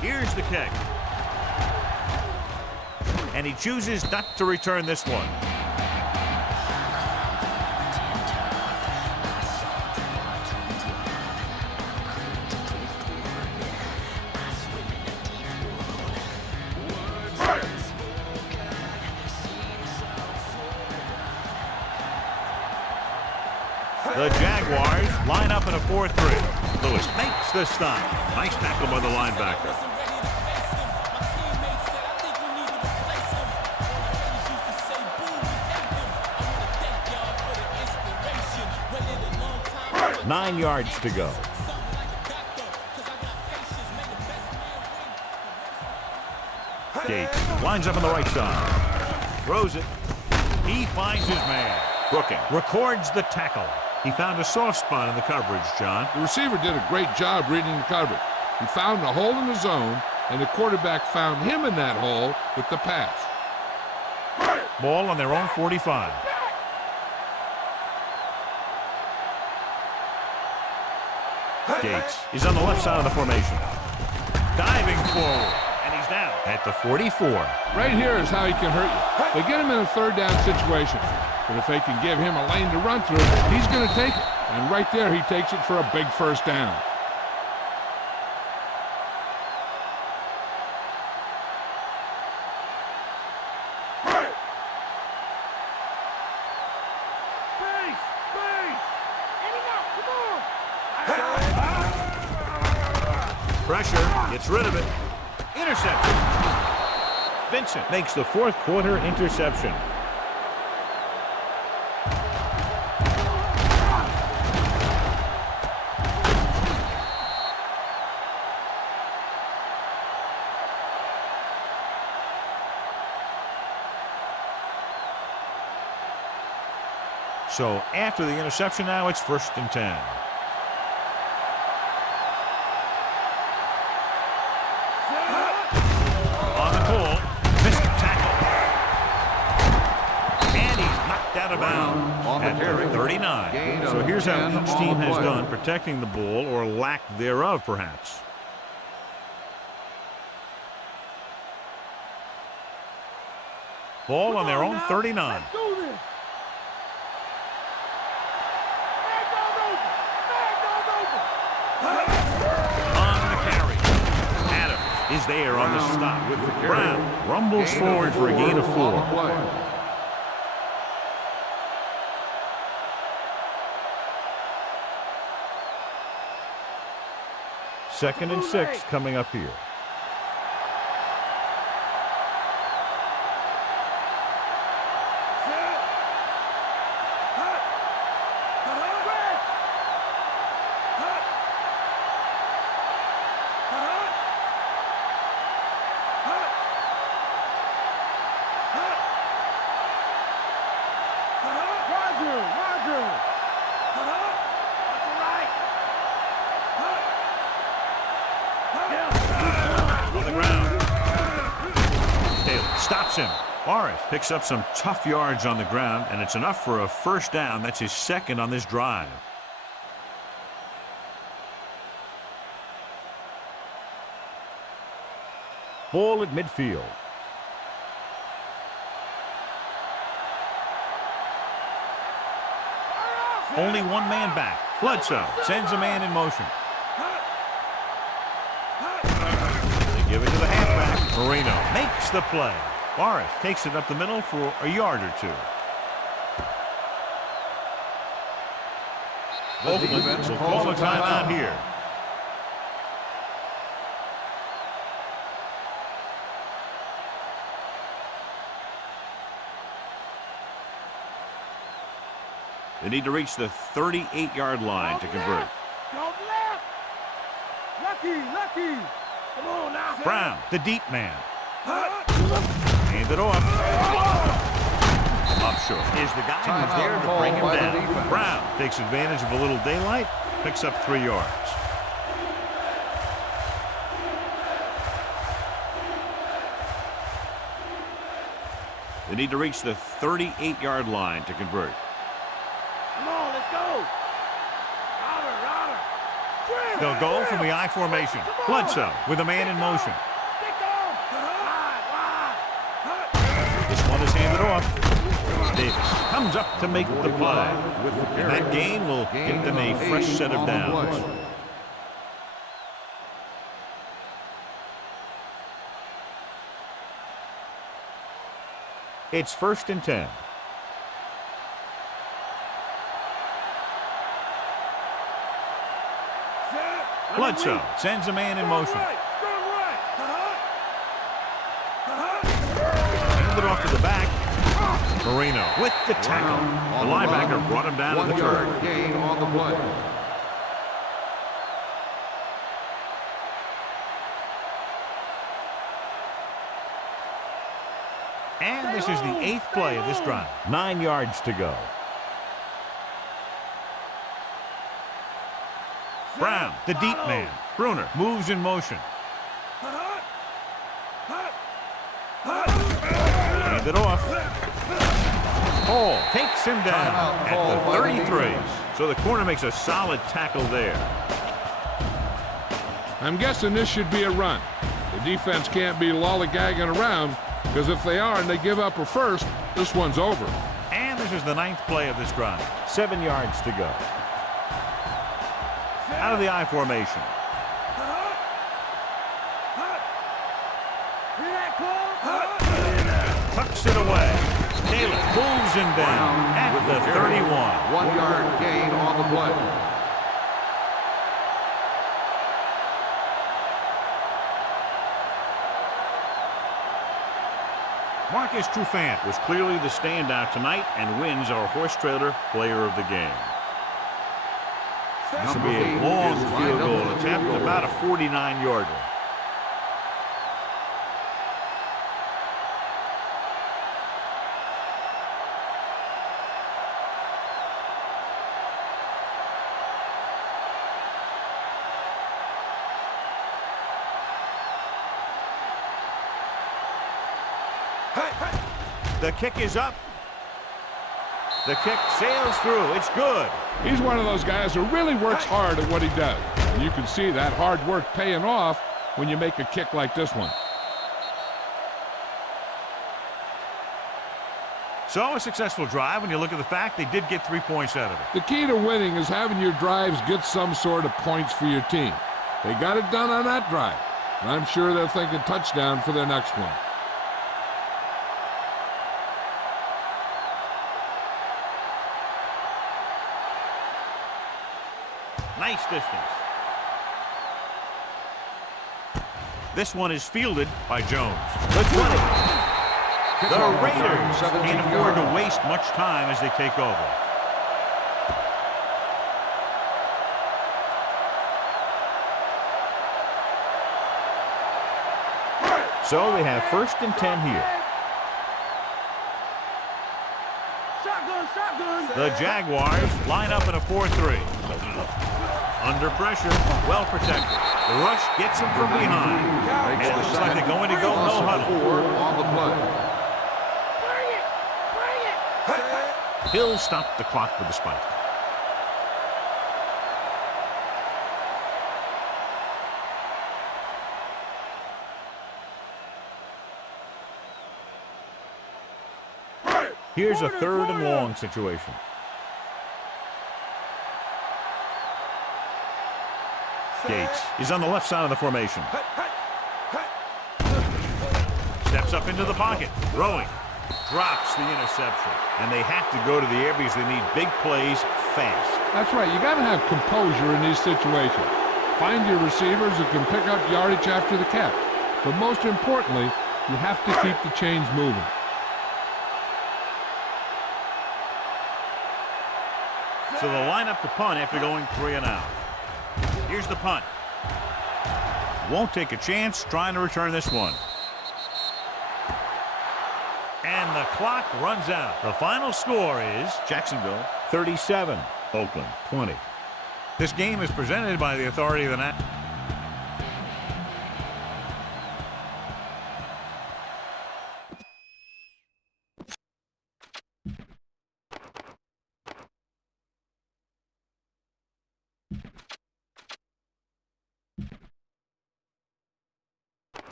Here's the kick. And he chooses not to return this one. The Jaguars line up in a 4-3. Lewis makes the stop. Nice tackle by the linebacker. Nine yards to go. Gates lines up on the right side. Throws it. He finds his man. Brooking records the tackle. He found a soft spot in the coverage, John. The receiver did a great job reading the coverage. He found a hole in the zone, and the quarterback found him in that hole with the pass. Ball on their own 45. Gates is on the left side of the formation. Diving forward, and he's down at the 44. Right here is how he can hurt you. They get him in a third down situation, but if they can give him a lane to run through, he's going to take it. And right there, he takes it for a big first down. Pressure, gets rid of it. Interception. Vincent makes the fourth quarter interception. So after the interception now, it's 1st and 10. On the pull, missed the tackle. And he's knocked out of bounds at the 39. So here's how each team has done protecting the ball, or lack thereof, perhaps. Ball on their own 39. Is there on the stop with Brown. Rumbles forward for a gain of 4. Second and 6 coming up here. Stops him. Morris picks up some tough yards on the ground, and it's enough for a first down. That's his second on this drive. Ball at midfield. Only one man back. Bledsoe sends a man in motion. They give it to the halfback. Marino makes the play. Morris takes it up the middle for a yard or 2. Oakland will call a timeout here. They need to reach the 38-yard line to convert. Lucky. Come on now. Brown, the deep man. Hand it off. Up short is the guy who's there to bring him down. Brown takes advantage of a little daylight, picks up 3 yards. They need to reach the 38-yard line to convert. Come on, let's go. Robert. They'll go from the I formation. Bledsoe with a man in motion. This one is handed off. Davis comes up to make the play. And that gain will get them a fresh set of downs. It's 1st and 10. Bledsoe sends a man in motion. Handed off to the back. Marino with the tackle. The linebacker brought him down to the turf. Gain on the play. And this is the 8th play of this drive. 9 yards to go. Brown, the deep man. Bruner moves in motion. Hand it off. Hall takes him down at the 33. So the corner makes a solid tackle there. I'm guessing this should be a run. The defense can't be lollygagging around, because if they are and they give up a first, this one's over. And this is the 9th play of this drive. 7 yards to go. Out of the I formation. Tucks it away. Taylor pulls him down at the 31. 1 yard gain on the play. Marcus Trufant was clearly the standout tonight and wins our horse trailer player of the game. This will be a long field goal attempt, about a 49-yarder. The kick is up. The kick sails through. It's good. He's one of those guys who really works hard at what he does. And you can see that hard work paying off when you make a kick like this one. So a successful drive when you look at the fact they did get 3 points out of it. The key to winning is having your drives get some sort of points for your team. They got it done on that drive. And I'm sure they're thinking touchdown for their next one. Nice distance. This one is fielded by Jones. The 20. The Raiders can't afford to waste much time as they take over. So they have 1st and 10 here. The Jaguars line up in a 4-3. Under pressure, well protected. The rush gets him from behind. And it looks like they're going to go no huddle. On the play. Hill stopped the clock with the spike. Here's a 3rd and long situation. Gates is on the left side of the formation. Steps up into the pocket, throwing, drops the interception. And they have to go to the air because they need big plays fast. That's right. You got to have composure in these situations. Find your receivers who can pick up yardage after the catch. But most importantly, you have to keep the chains moving. So they'll line up to punt after going 3 and out. Here's the punt. Won't take a chance trying to return this one. And the clock runs out. The final score is Jacksonville 37, Oakland 20. This game is presented by the authority of the net.